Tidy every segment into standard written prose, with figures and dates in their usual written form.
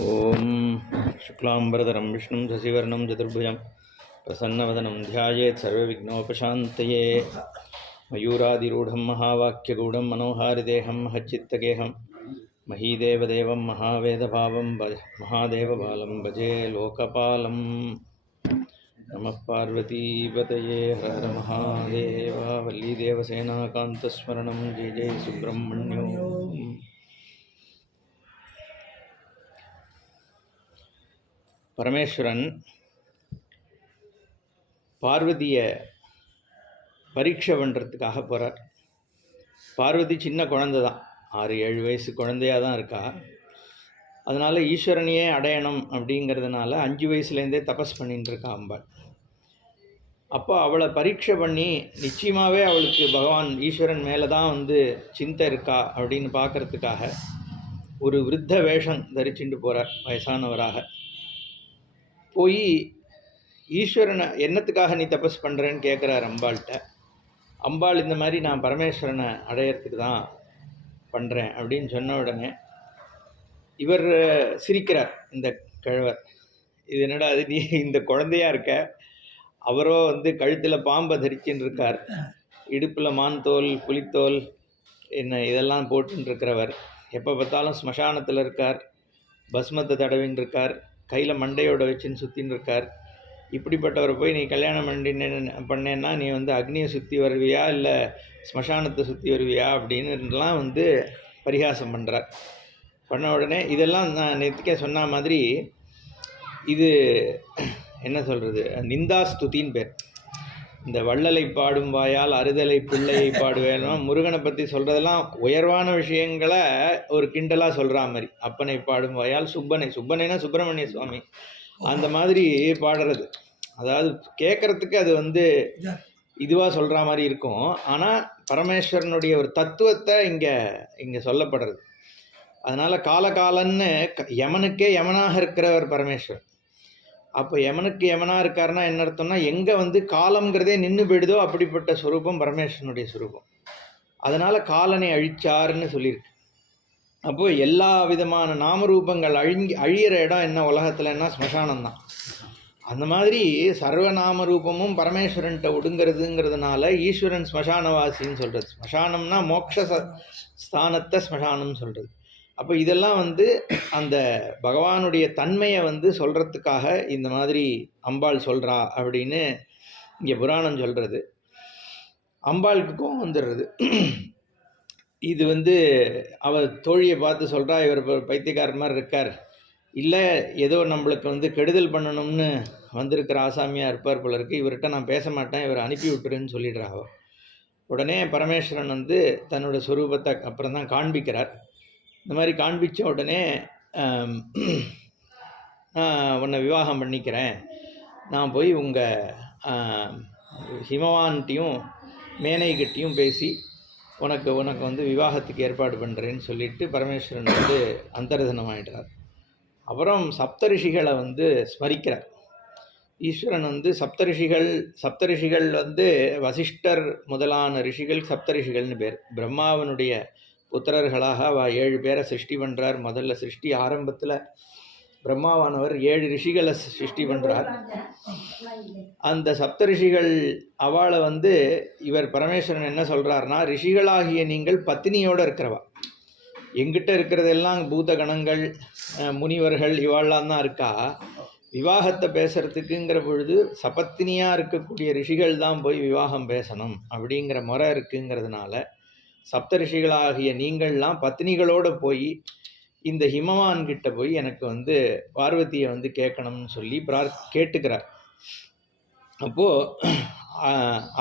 ॐ शुक्लाम्बरधरं विष्णुं शशिवर्णं चतुर्भुजं प्रसन्नवदनं ध्यायेत् सर्वविघ्नोपशान्तये मयूरादिरूढं महावाक्यगूढं मनोहारिदेहं महच्चित्तगेहं महीदेवदेवं महावेदभावं महादेवबालं भजे लोकपालं नमः पार्वतीपतये हर हर महादेव वल्लीदेवसेनाकान्तस्मरणं जय जय सुब्रह्मण्यो. பரமேஸ்வரன் பார்வதியை பரீட்சை பண்ணுறதுக்காக போகிறார். பார்வதி சின்ன குழந்தை தான், 6-7 வயசு குழந்தையாக தான் இருக்கா. அதனால் ஈஸ்வரனையே அடையணும் அப்படிங்கிறதுனால 5 வயசுலேருந்தே தபஸ் பண்ணிட்டு இருக்கா அம்பாள். அப்போ அவளை பரீட்சை பண்ணி நிச்சயமாகவே அவளுக்கு பகவான் ஈஸ்வரன் மேலே தான் சிந்தை இருக்கா அப்படின்னு பார்க்குறதுக்காக ஒரு விருத்த வேஷம் தரிச்சுட்டு போகிறார். வயசானவராக போய் ஈஸ்வரனை என்னத்துக்காக நீ தபஸ் பண்ணுறேன்னு கேட்குறார் அம்பாள்கிட்ட. அம்பாள் இந்த மாதிரி நான் பரமேஸ்வரனை அடையிறதுக்கு தான் பண்ணுறேன் அப்படின்னு சொன்ன உடனே இவர் சிரிக்கிறார். இந்த கிழவர், இது என்னடா அது, நீ இந்த குழந்தையாக இருக்க, அவரோ கழுத்தில் பாம்பை தரிச்சுன்னு இருக்கார், இடுப்பில் மான் தோல் புலித்தோல் என்ன இதெல்லாம் போட்டுன்னு இருக்கிறவர், எப்போ பார்த்தாலும் ஸ்மசானத்தில் இருக்கார், பஸ்மத்தை தடவின்னு இருக்கார், கையில் மண்டையோட வச்சுன்னு சுற்றின்னு இருக்கார். இப்படிப்பட்டவரை போய் நீ கல்யாணம் பண்ணேன்னா நீ அக்னியை சுற்றி வருவியா இல்லை ஸ்மசானத்தை சுற்றி வருவியா அப்படின்னுலாம் பரிகாசம் பண்ணுறார். பண்ண உடனே இதெல்லாம் நான் நேற்றுக்கே சொன்ன மாதிரி இது என்ன சொல்கிறது, நிந்தாஸ்துதின்னு பேர். இந்த வள்ளலை பாடும் வாயால் அறுதலை பிள்ளையை பாடுவேனும் முருகனை பற்றி சொல்கிறதெல்லாம் உயர்வான விஷயங்களை ஒரு கிண்டலாக சொல்கிற மாதிரி. அப்பனை பாடும் வாயால் சுப்பனைனா சுப்பிரமணிய சுவாமி அந்த மாதிரி பாடுறது. அதாவது கேட்குறதுக்கு அது இதுவாக சொல்கிற மாதிரி இருக்கும். ஆனால் பரமேஸ்வரனுடைய ஒரு தத்துவத்தை இங்கே சொல்லப்படுறது. அதனால் காலகாலன்னு யமனுக்கே யமனாக இருக்கிறவர் பரமேஸ்வரன். அப்போ யமனுக்கு யமனாக இருக்காருன்னா என்ன அர்த்தம்னா, எங்கே காலம்ங்கிறதே நின்று போயிடுதோ அப்படிப்பட்ட ஸ்வரூபம் பரமேஸ்வரனுடைய ஸ்வரூபம். அதனால் காலனை அழிச்சாருன்னு சொல்லியிருக்கு. அப்போது எல்லா விதமான நாமரூபங்கள் அழியிற இடம் என்ன உலகத்துலன்னா ஸ்மசானம்தான். அந்த மாதிரி சர்வநாம ரூபமும் பரமேஸ்வரன்கிட்ட ஒடுங்கிறதுங்கிறதுனால ஈஸ்வரன் ஸ்மசானவாசின்னு சொல்கிறது. ஸ்மசானம்னா மோட்ச ஸ்தானத்தை ஸ்மசானம்னு சொல்கிறது. அப்போ இதெல்லாம் அந்த பகவானுடைய தன்மையை சொல்கிறதுக்காக இந்த மாதிரி அம்பாள் சொல்கிறா அப்படின்னு இங்கே புராணம் சொல்கிறது. அம்பாளுக்கு கோபம் வந்துடுறது. இது அவள் தோழியை பார்த்து சொல்கிறா, இவர் பைத்தியக்காரர் மாதிரி இருக்கார், இல்லை ஏதோ நம்மளுக்கு கெடுதல் பண்ணணும்னு வந்திருக்கிற ஆசாமியாக இருப்பார் போல இருக்குது, இவர்கிட்ட நான் பேச மாட்டேன், இவரை அனுப்பி விட்டுருன்னு சொல்லிடுறா. உடனே பரமேஸ்வரன் தன்னோட ஸ்வரூபத்தை அப்புறம் தான் காண்பிக்கிறார். இந்த மாதிரி காண்பித்த உடனே நான் உன்னை விவாகம் பண்ணிக்கிறேன், நான் போய் உங்கள் ஹிமவான்கிட்டையும் மேனைகிட்டையும் பேசி உனக்கு விவாகத்துக்கு ஏற்பாடு பண்ணுறேன்னு சொல்லிட்டு பரமேஸ்வரன் அந்தர்தனம் ஆகிடுறார். அப்புறம் சப்தரிஷிகளை ஸ்மரிக்கிறார். ஈஸ்வரன் சப்தரிஷிகள் வசிஷ்டர் முதலான ரிஷிகள் சப்தரிஷிகள்னு பேர். பிரம்மாவனுடைய புத்திரர்களாக 7 பேரை சிருஷ்டி பண்ணுறார். முதல்ல சிருஷ்டி ஆரம்பத்தில் பிரம்மாவானவர் 7 ரிஷிகளை சிருஷ்டி பண்ணுறார். அந்த சப்த ரிஷிகள் அவளை இவர் பரமேஸ்வரன் என்ன சொல்கிறாருன்னா, ரிஷிகளாகிய நீங்கள் பத்தினியோடு இருக்கிறவா, எங்கிட்ட இருக்கிறதெல்லாம் பூத கணங்கள் முனிவர்கள் இவாள்லாம் தான் இருக்கா, விவாகத்தை பேசுறதுக்குங்கிற பொழுது சபத்தினியாக இருக்கக்கூடிய ரிஷிகள் தான் போய் விவாகம் பேசணும் அப்படிங்கிற முறை இருக்குங்கிறதுனால சப்த ரிஷிகளாகிய நீங்கள்லாம் பத்தினிகளோடு போய் இந்த ஹிமவான்கிட்ட போய் எனக்கு பார்வதியை கேட்கணும்னு சொல்லி கேட்டுக்கிறார். அப்போது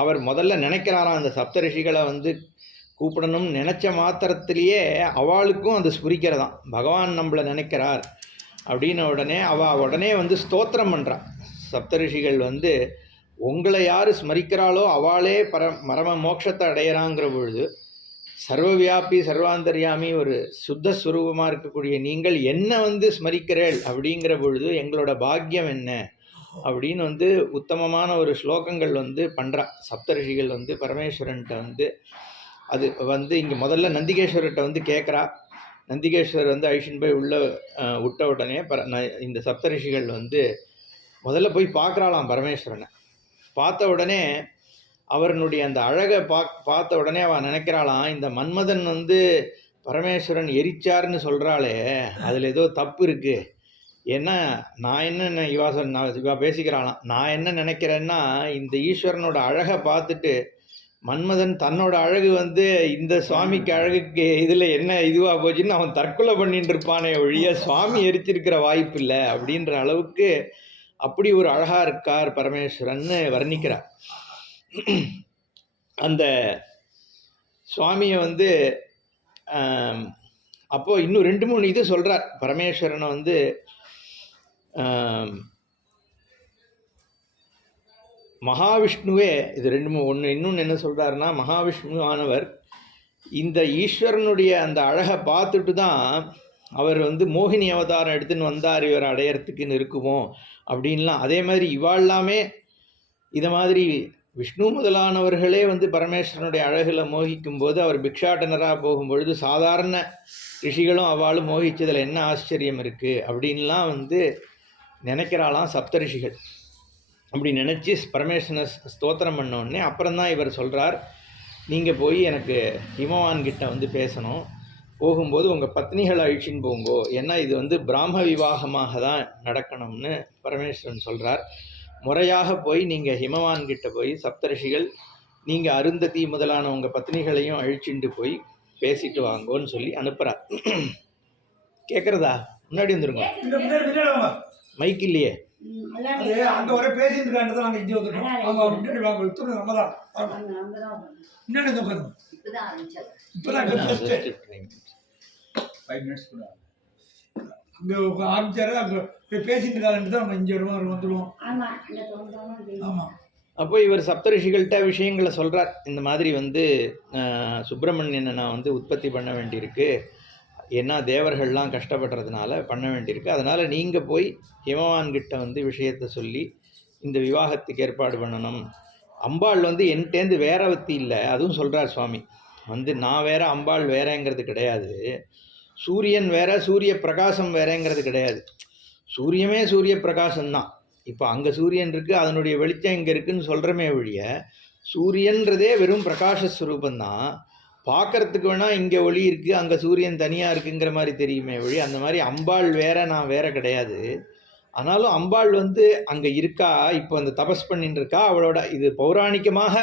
அவர் முதல்ல நினைக்கிறாராம், அந்த சப்த ரிஷிகளை கூப்பிடணும்னு நினச்ச மாத்திரத்திலேயே அவளுக்கும் அது ஸ்புரிக்கிறதாம், பகவான் நம்மளை நினைக்கிறார் அப்படின்ன உடனே உடனே ஸ்தோத்திரம் பண்ணுறான். சப்தரிஷிகள் உங்களை யார் ஸ்மரிக்கிறாளோ அவளே மரம மோட்சத்தை அடையிறாங்கிற பொழுது சர்வவியாபி சர்வாந்தர்யாமி ஒரு சுத்த ஸ்வரூபமாக இருக்கக்கூடிய நீங்கள் என்ன ஸ்மரிக்கிறேள் அப்படிங்கிற பொழுது எங்களோட பாக்கியம் என்ன அப்படின்னு உத்தமமான ஒரு ஸ்லோகங்கள் பண்ணுறா. சப்தரிஷிகள் பரமேஸ்வரன்கிட்ட அது இங்கே முதல்ல நந்திகேஸ்வரர்கிட்ட கேட்குறா. நந்திகேஸ்வரர் வந்து அழிச்சின்னு போய் உள்ளே விட்ட உடனே இந்த சப்தரிஷிகள் வந்து முதல்ல போய் பார்க்குறாளாம் பரமேஸ்வரனை. பார்த்த உடனே அவரனுடைய அந்த அழகை பார்த்த உடனே அவன் நினைக்கிறாளாம், இந்த மன்மதன் வந்து பரமேஸ்வரன் எரிச்சார்னு சொல்கிறாளே, அதில் ஏதோ தப்பு இருக்குது. ஏன்னா நான் என்ன இவா பேசிக்கிறாளாம், நான் என்ன நினைக்கிறேன்னா, இந்த ஈஸ்வரனோட அழகை பார்த்துட்டு மன்மதன் தன்னோட அழகு வந்து இந்த சுவாமிக்கு அழகுக்கு இதில் என்ன இதுவாக போச்சுன்னு அவன் தற்கொலை பண்ணிட்டு இருப்பானே ஒழிய சுவாமி எரிச்சிருக்கிற வாய்ப்பு இல்லை அப்படின்ற அளவுக்கு அப்படி ஒரு அழகாக இருக்கார் பரமேஸ்வரன்னு வர்ணிக்கிறார். அந்த சுவாமியை வந்து அப்போது இன்னும் 2-3 இது சொல்கிறார் பரமேஸ்வரனை வந்து. மகாவிஷ்ணுவே இது 2-3 இன்னொன்று என்ன சொல்கிறாருன்னா, மகாவிஷ்ணு ஆனவர் இந்த ஈஸ்வரனுடைய அந்த அழகை பார்த்துட்டு தான் அவர் வந்து மோகினி அவதாரம் எடுத்துன்னு வந்தார் இவர் அடையறதுக்குன்னு இருக்குமோ அப்படின்லாம். அதே மாதிரி இவாள்லாமே இதை மாதிரி விஷ்ணு முதலானவர்களே வந்து பரமேஸ்வரனுடைய அழகில் மோகிக்கும் போது அவர் பிக்ஷாட்டனராக போகும்பொழுது சாதாரண ரிஷிகளும் அவளும் மோகிச்சதில் என்ன ஆச்சரியம் இருக்குது அப்படின்லாம் வந்து நினைக்கிறாளாம் சப்த ரிஷிகள். அப்படி நினச்சி பரமேஸ்வரனை ஸ்தோத்திரம் பண்ணோடனே அப்புறம்தான் இவர் சொல்கிறார், நீங்கள் போய் எனக்கு ஹிமவான்கிட்ட வந்து பேசணும், போகும்போது உங்கள் பத்னிகளை அழிச்சின்னு போங்கோ, ஏன்னா இது வந்து பிராம விவாகமாக தான் நடக்கணும்னு பரமேஸ்வரன் சொல்கிறார். முறையாக போய் நீங்கள் ஹிமவான்கிட்ட போய் சப்தரிஷிகள் நீங்கள் அருந்ததி முதலான உங்கள் பத்னிகளையும் அழிச்சுட்டு போய் பேசிட்டு வாங்கோன்னு சொல்லி அனுப்புகிறார். கேட்குறதா? முன்னாடி வந்துருங்க, மைக் இல்லையே. அங்க வர பேசிட்டு இருக்காங்க, நாங்க இங்க வந்துட்டோம். அவங்க முன்னாடி வாங்க, வித்துறோம். நம்ம தான் முன்னாடி வந்து உட்காருங்க. இப்பதான் 5 minutes கூட அங்க ஆரம்பிச்சாரு. அங்க பேசிட்டு இருக்காங்க தான் நம்ம இங்க வந்துடுவோம். ஆமா. அப்போ இவர் சப்தரிஷிகள்கிட்ட விஷயங்களை சொல்கிறார். இந்த மாதிரி வந்து சுப்பிரமணியனை நான் வந்து உற்பத்தி பண்ண வேண்டியிருக்கு, ஏன்னா தேவர்கள்லாம் கஷ்டப்படுறதுனால பண்ண வேண்டியிருக்கு, அதனால் நீங்கள் போய் ஹிமவான்கிட்ட வந்து விஷயத்தை சொல்லி இந்த விவாகத்துக்கு ஏற்பாடு பண்ணணும். அம்பாள் வந்து என்கிட்டேருந்து வேற வத்தி இல்லை, அதுவும் சொல்கிறார் சுவாமி. வந்து நான் வேற அம்பாள் வேறங்கிறது கிடையாது, சூரியன் வேற சூரிய பிரகாசம் வேறங்கிறது கிடையாது. சூரியமே சூரிய பிரகாசம்தான். இப்போ அங்கே சூரியன் இருக்குது, அதனுடைய வெளிச்சம் இங்கே இருக்குதுன்னு சொல்கிறமே ஒழிய சூரியன்றதே வெறும் பிரகாசஸ்வரூபந்தான். பார்க்கறதுக்கு வேணால் இங்கே ஒளி இருக்குது, அங்கே சூரியன் தனியாக இருக்குங்கிற மாதிரி தெரியுமே ஒளி. அந்த மாதிரி அம்பாள் வேற நான் வேற கிடையாது. ஆனாலும் அம்பாள் வந்து அங்கே இருக்கா, இப்போ அந்த தபஸ் பண்ணிட்டு இருக்கா. அவளோட இது பௌராணிகமாக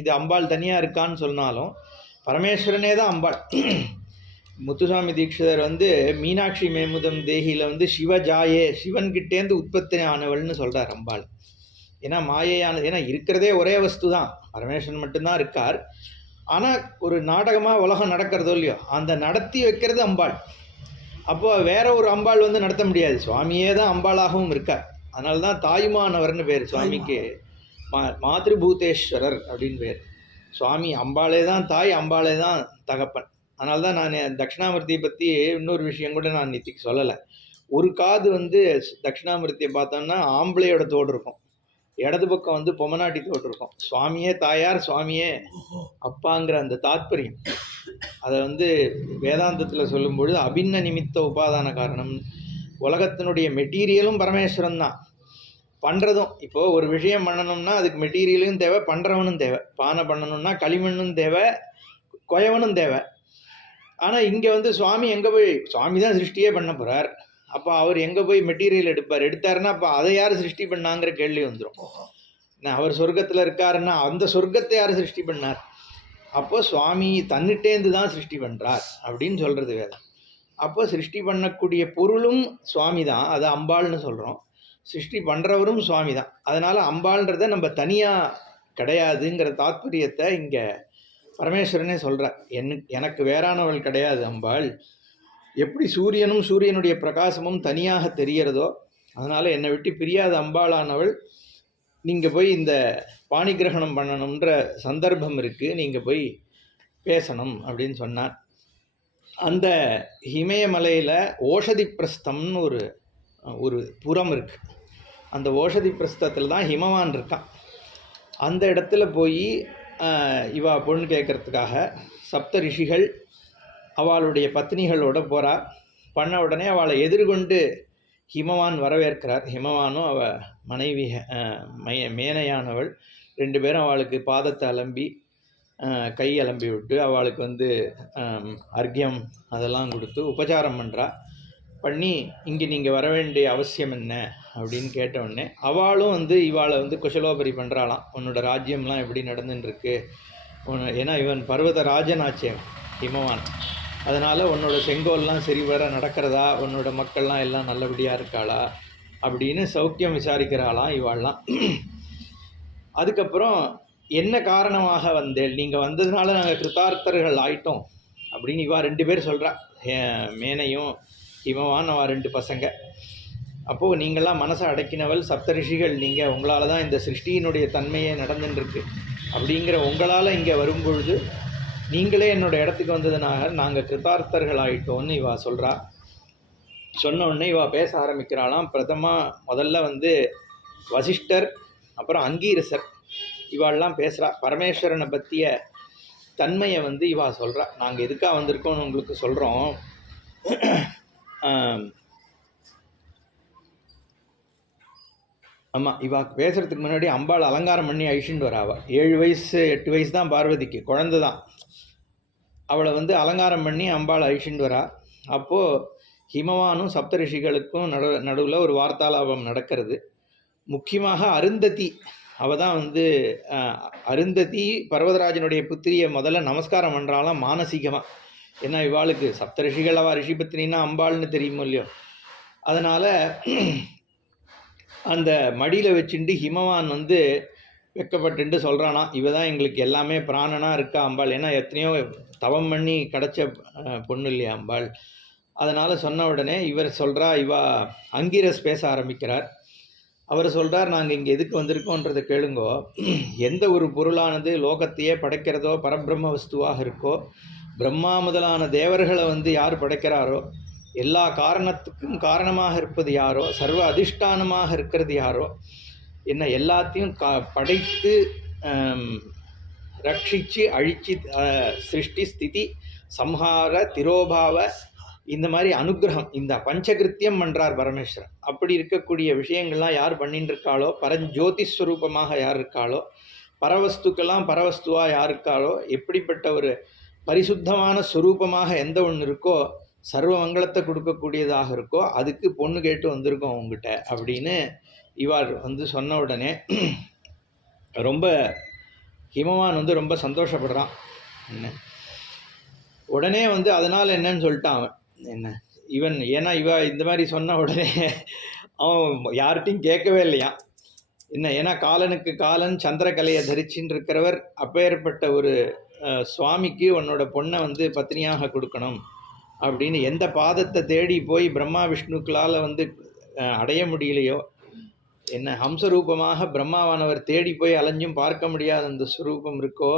இது அம்பாள் தனியாக இருக்கான்னு சொன்னாலும் பரமேஸ்வரனே தான் அம்பாள். முத்துசாமி தீட்சிதர் வந்து மீனாட்சி மேமுதம் தேகியில் வந்து சிவஜாயே, சிவன்கிட்டேருந்து உற்பத்தி ஆனவள்னு சொல்கிறார் அம்பாள். ஏன்னா மாயையானது, ஏன்னா இருக்கிறதே ஒரே வஸ்து தான், பரமேஸ்வரன் மட்டும்தான் இருக்கார். ஆனால் ஒரு நாடகமாக உலகம் நடக்கிறதோ இல்லையோ, அந்த நடத்தி வைக்கிறது அம்பாள். அப்போ வேற ஒரு அம்பாள் வந்து நடத்த முடியாது, சுவாமியே தான் அம்பாளாகவும் இருக்கார். அதனால தான் தாயுமானவர்னு பேர் சுவாமிக்கு. மாத்ருபூதேஸ்வரர் அப்படின்னு பேர். சுவாமி அம்பாளே தான் தாய், அம்பாளே தான் தகப்பன். அதனால தான் நான் தட்சிணாமூர்த்தியை பற்றி இன்னொரு விஷயம் கூட நான் நித்திக்கு சொல்லலை. ஒரு காது வந்து தட்சிணாமூர்த்தியை பார்த்தோம்னா ஆம்பளையோட தோடு இருக்கும், இடது பக்கம் வந்து பொம்மநாட்டி தோடு இருக்கும். சுவாமியே தாயார், சுவாமியே அப்பாங்கிற அந்த தாத்பரியம் அதை வந்து வேதாந்தத்தில் சொல்லும்பொழுது அபின்ன நிமித்த உபாதான காரணம். உலகத்தினுடைய மெட்டீரியலும் பரமேஸ்வரன் தான், பண்ணுறதும். இப்போது ஒரு விஷயம் பண்ணணும்னா அதுக்கு மெட்டீரியலும் தேவை, பண்ணுறவனும் தேவை. பானை பண்ணணும்னா களிமண்ணும் தேவை, குயவனும் தேவை. ஆனால் இங்கே வந்து சுவாமி எங்கே போய், சுவாமி தான் சிருஷ்டியே பண்ண போகிறார். அப்போ அவர் எங்கே போய் மெட்டீரியல் எடுத்தாருன்னா அப்போ அதை யார் சிருஷ்டி பண்ணாங்கிற கேள்வி வந்துடும். அவர் சொர்க்கத்தில் இருக்காருன்னா அந்த சொர்க்கத்தை யார் சிருஷ்டி பண்ணார்? அப்போ சுவாமி தன்னிட்டேந்து தான் சிருஷ்டி பண்ணுறார் அப்படின்னு சொல்கிறது வேதம். அப்போ சிருஷ்டி பண்ணக்கூடிய பொருளும் சுவாமி தான், அது அம்பாள்னு சொல்கிறோம். சிருஷ்டி பண்ணுறவரும் சுவாமி தான். அதனால் அம்பாள்ன்றதை நம்ம தனியாக கிடையாதுங்கிற தாத்பரியத்தை இங்கே பரமேஸ்வரனே சொல்கிறார். எனக்கு வேறானவள் கிடையாது அம்பாள். எப்படி சூரியனும் சூரியனுடைய பிரகாசமும் தனியாக தெரிகிறதோ, அதனால் என்னை விட்டு பிரியாத அம்பாளானவள் நீங்கள் போய் இந்த பாணி கிரகணம் பண்ணணுன்ற சந்தர்ப்பம் இருக்குது, நீங்கள் போய் பேசணும் அப்படின்னு சொன்னார். அந்த இமயமலையில் ஓஷதி பிரஸ்தம்னு ஒரு புறம் இருக்குது. அந்த ஓஷதி பிரஸ்தத்தில் தான் ஹிமவான் இருக்கான். அந்த இடத்துல போய் இவா பொண்ணு கேட்குறதுக்காக சப்த ரிஷிகள் அவளுடைய பத்னிகளோட போகிறா. பண்ண உடனே அவளை எதிர்கொண்டு ஹிமவான் வரவேற்கிறார். ஹிமவானும் அவள் மனைவி மேனையானவள் 2 பேரும் அவளுக்கு பாதத்தை அலம்பி கை அலம்பி விட்டு அவளுக்கு வந்து அர்க்கியம் அதெல்லாம் கொடுத்து உபச்சாரம் பண்ணுறா. பண்ணி இங்கே நீங்கள் வர வேண்டிய அவசியம் என்ன அப்படின்னு கேட்டவுடனே அவளும் வந்து இவாளை வந்து குஷலோபரி பண்ணுறாளாம். உன்னோட ராஜ்யம்லாம் எப்படி நடந்துட்டுருக்கு, ஏன்னா இவன் பர்வத ராஜனாச்சே ஹிமவான், அதனால் உன்னோட செங்கோல்லாம் சரிவர நடக்கிறதா, உன்னோட மக்கள்லாம் எல்லாம் நல்லபடியாக இருக்காளா அப்படின்னு சௌக்கியம் விசாரிக்கிறாளாம் இவாள்லாம். அதுக்கப்புறம் என்ன காரணமாக வந்தேன், நீங்கள் வந்ததுனால நாங்கள் கிருத்தார்த்தர்கள் ஆயிட்டோம் அப்படின்னு இவா 2 பேர் சொல்கிறா. மேனையும் ஹிமவான் அவள் 2 பசங்க. அப்போது நீங்களாம் மனசை அடக்கினவள் சப்தரிஷிகள், நீங்கள் உங்களால் தான் இந்த சிருஷ்டியினுடைய தன்மையே நடந்துட்டுருக்கு, அப்படிங்கிற உங்களால் இங்கே வரும்பொழுது நீங்களே என்னோடய இடத்துக்கு வந்ததுனால நாங்கள் கிருத்தார்த்தர்கள் ஆகிட்டோன்னு இவா சொல்கிறா. சொன்ன உடனே இவா பேச ஆரம்பிக்கிறாளாம். முதல்ல வந்து வசிஷ்டர், அப்புறம் அங்கீரசர், இவாள்லாம் பேசுகிறா. பரமேஸ்வரனை பற்றிய தன்மையை வந்து இவா சொல்கிறா. நாங்கள் எதுக்காக வந்திருக்கோம்னு உங்களுக்கு சொல்கிறோம். ஆமாம், இவா பேசுகிறதுக்கு முன்னாடி அம்பாள் அலங்காரம் பண்ணி அழிச்சுட்டு வராவா. 7 வயசு 8 வயசு தான் பார்வதிக்கு, குழந்தை தான். அவளை வந்து அலங்காரம் பண்ணி அம்பாள் அழிச்சுட்டு வரா. அப்போது ஹிமவானும் சப்தரிஷிகளுக்கும் நடுவில் ஒரு வார்த்தாலாபம் நடக்கிறது. முக்கியமாக அருந்ததி, அவள் தான் வந்து அருந்ததி பர்வதராஜனுடைய புத்திரியை முதல்ல நமஸ்காரம் பண்ணுறாளாம் மானசீகமாக. ஏன்னா இவாளுக்கு சப்தரிஷிகள் அவள் ரிஷிபத்னின்னா அம்பாள்னு தெரியுமோ இல்லையோ, அதனால் அந்த மடியில் வச்சுட்டு ஹிமவான் வந்து வெக்கப்பட்டு சொல்கிறானா, இவ தான் எங்களுக்கு எல்லாமே பிராணனாக இருக்கா அம்பாள், ஏன்னா எத்தனையோ தவம் பண்ணி கிடச்ச பொண்ணு இல்லையா அம்பாள். அதனால் சொன்ன உடனே இவர் சொல்கிறா, இவா அங்கீரஸ் பேச ஆரம்பிக்கிறார். அவர் சொல்கிறார், நாங்கள் இங்கே எதுக்கு வந்திருக்கோன்றதை கேளுங்கோ. எந்த ஒரு பொருளானது லோகத்தையே படைக்கிறதோ பரபிரம்ம வஸ்துவாக இருக்கோ, பிரம்மா முதலான தேவர்களை வந்து யார் படைக்கிறாரோ, எல்லா காரணத்துக்கும் காரணமாக இருப்பது யாரோ, சர்வ அதிஷ்டானமாக இருக்கிறது யாரோ, என்ன எல்லாத்தையும் படைத்து ரட்சித்து அழிச்சு சிருஷ்டி ஸ்திதி சம்ஹார திரோபாவ இந்த மாதிரி அனுகிரகம், இந்த பஞ்சகிருத்தியம் பண்ணுறார் பரமேஸ்வரன். அப்படி இருக்கக்கூடிய விஷயங்கள்லாம் யார் பண்ணிட்டு இருக்காளோ, பரஞ்சோதிஸ்வரூபமாக யார் இருக்காளோ, பரவஸ்துக்கெல்லாம் பரவஸ்துவாக யார் இருக்காளோ, எப்படிப்பட்ட ஒரு பரிசுத்தமான ஸ்வரூபமாக எந்த ஒன்று இருக்கோ, சர்வ மங்களத்தை கொடுக்கக்கூடியதாக இருக்கோ, அதுக்கு பொண்ணு கேட்டு வந்திருக்கோம் உங்ககிட்ட அப்படின்னு இவார் வந்து சொன்ன உடனே ரொம்ப ஹிமவான் வந்து ரொம்ப சந்தோஷப்படுறான். என்ன உடனே வந்து அதனால் என்னன்னு சொல்லிட்டான் அவன். என்ன இவன், ஏன்னா இவ இந்த மாதிரி சொன்ன உடனே அவன் யார்கிட்டையும் கேட்கவே இல்லையா. என்ன, ஏன்னா காலனுக்கு காலன் சந்திரகலையை தரிச்சின்னு இருக்கிறவர், அப்பேற்பட்ட ஒரு சுவாமிக்கு உன்னோட பொண்ணை வந்து பத்னியாக கொடுக்கணும் அப்படின்னு எந்த பாதத்தை தேடி போய் பிரம்மா விஷ்ணுக்களால் வந்து அடைய முடியலையோ, என்ன ஹம்சரூபமாக பிரம்மாவானவர் தேடி போய் அலைஞ்சும் பார்க்க முடியாத அந்த ஸ்வரூபம் இருக்கோ,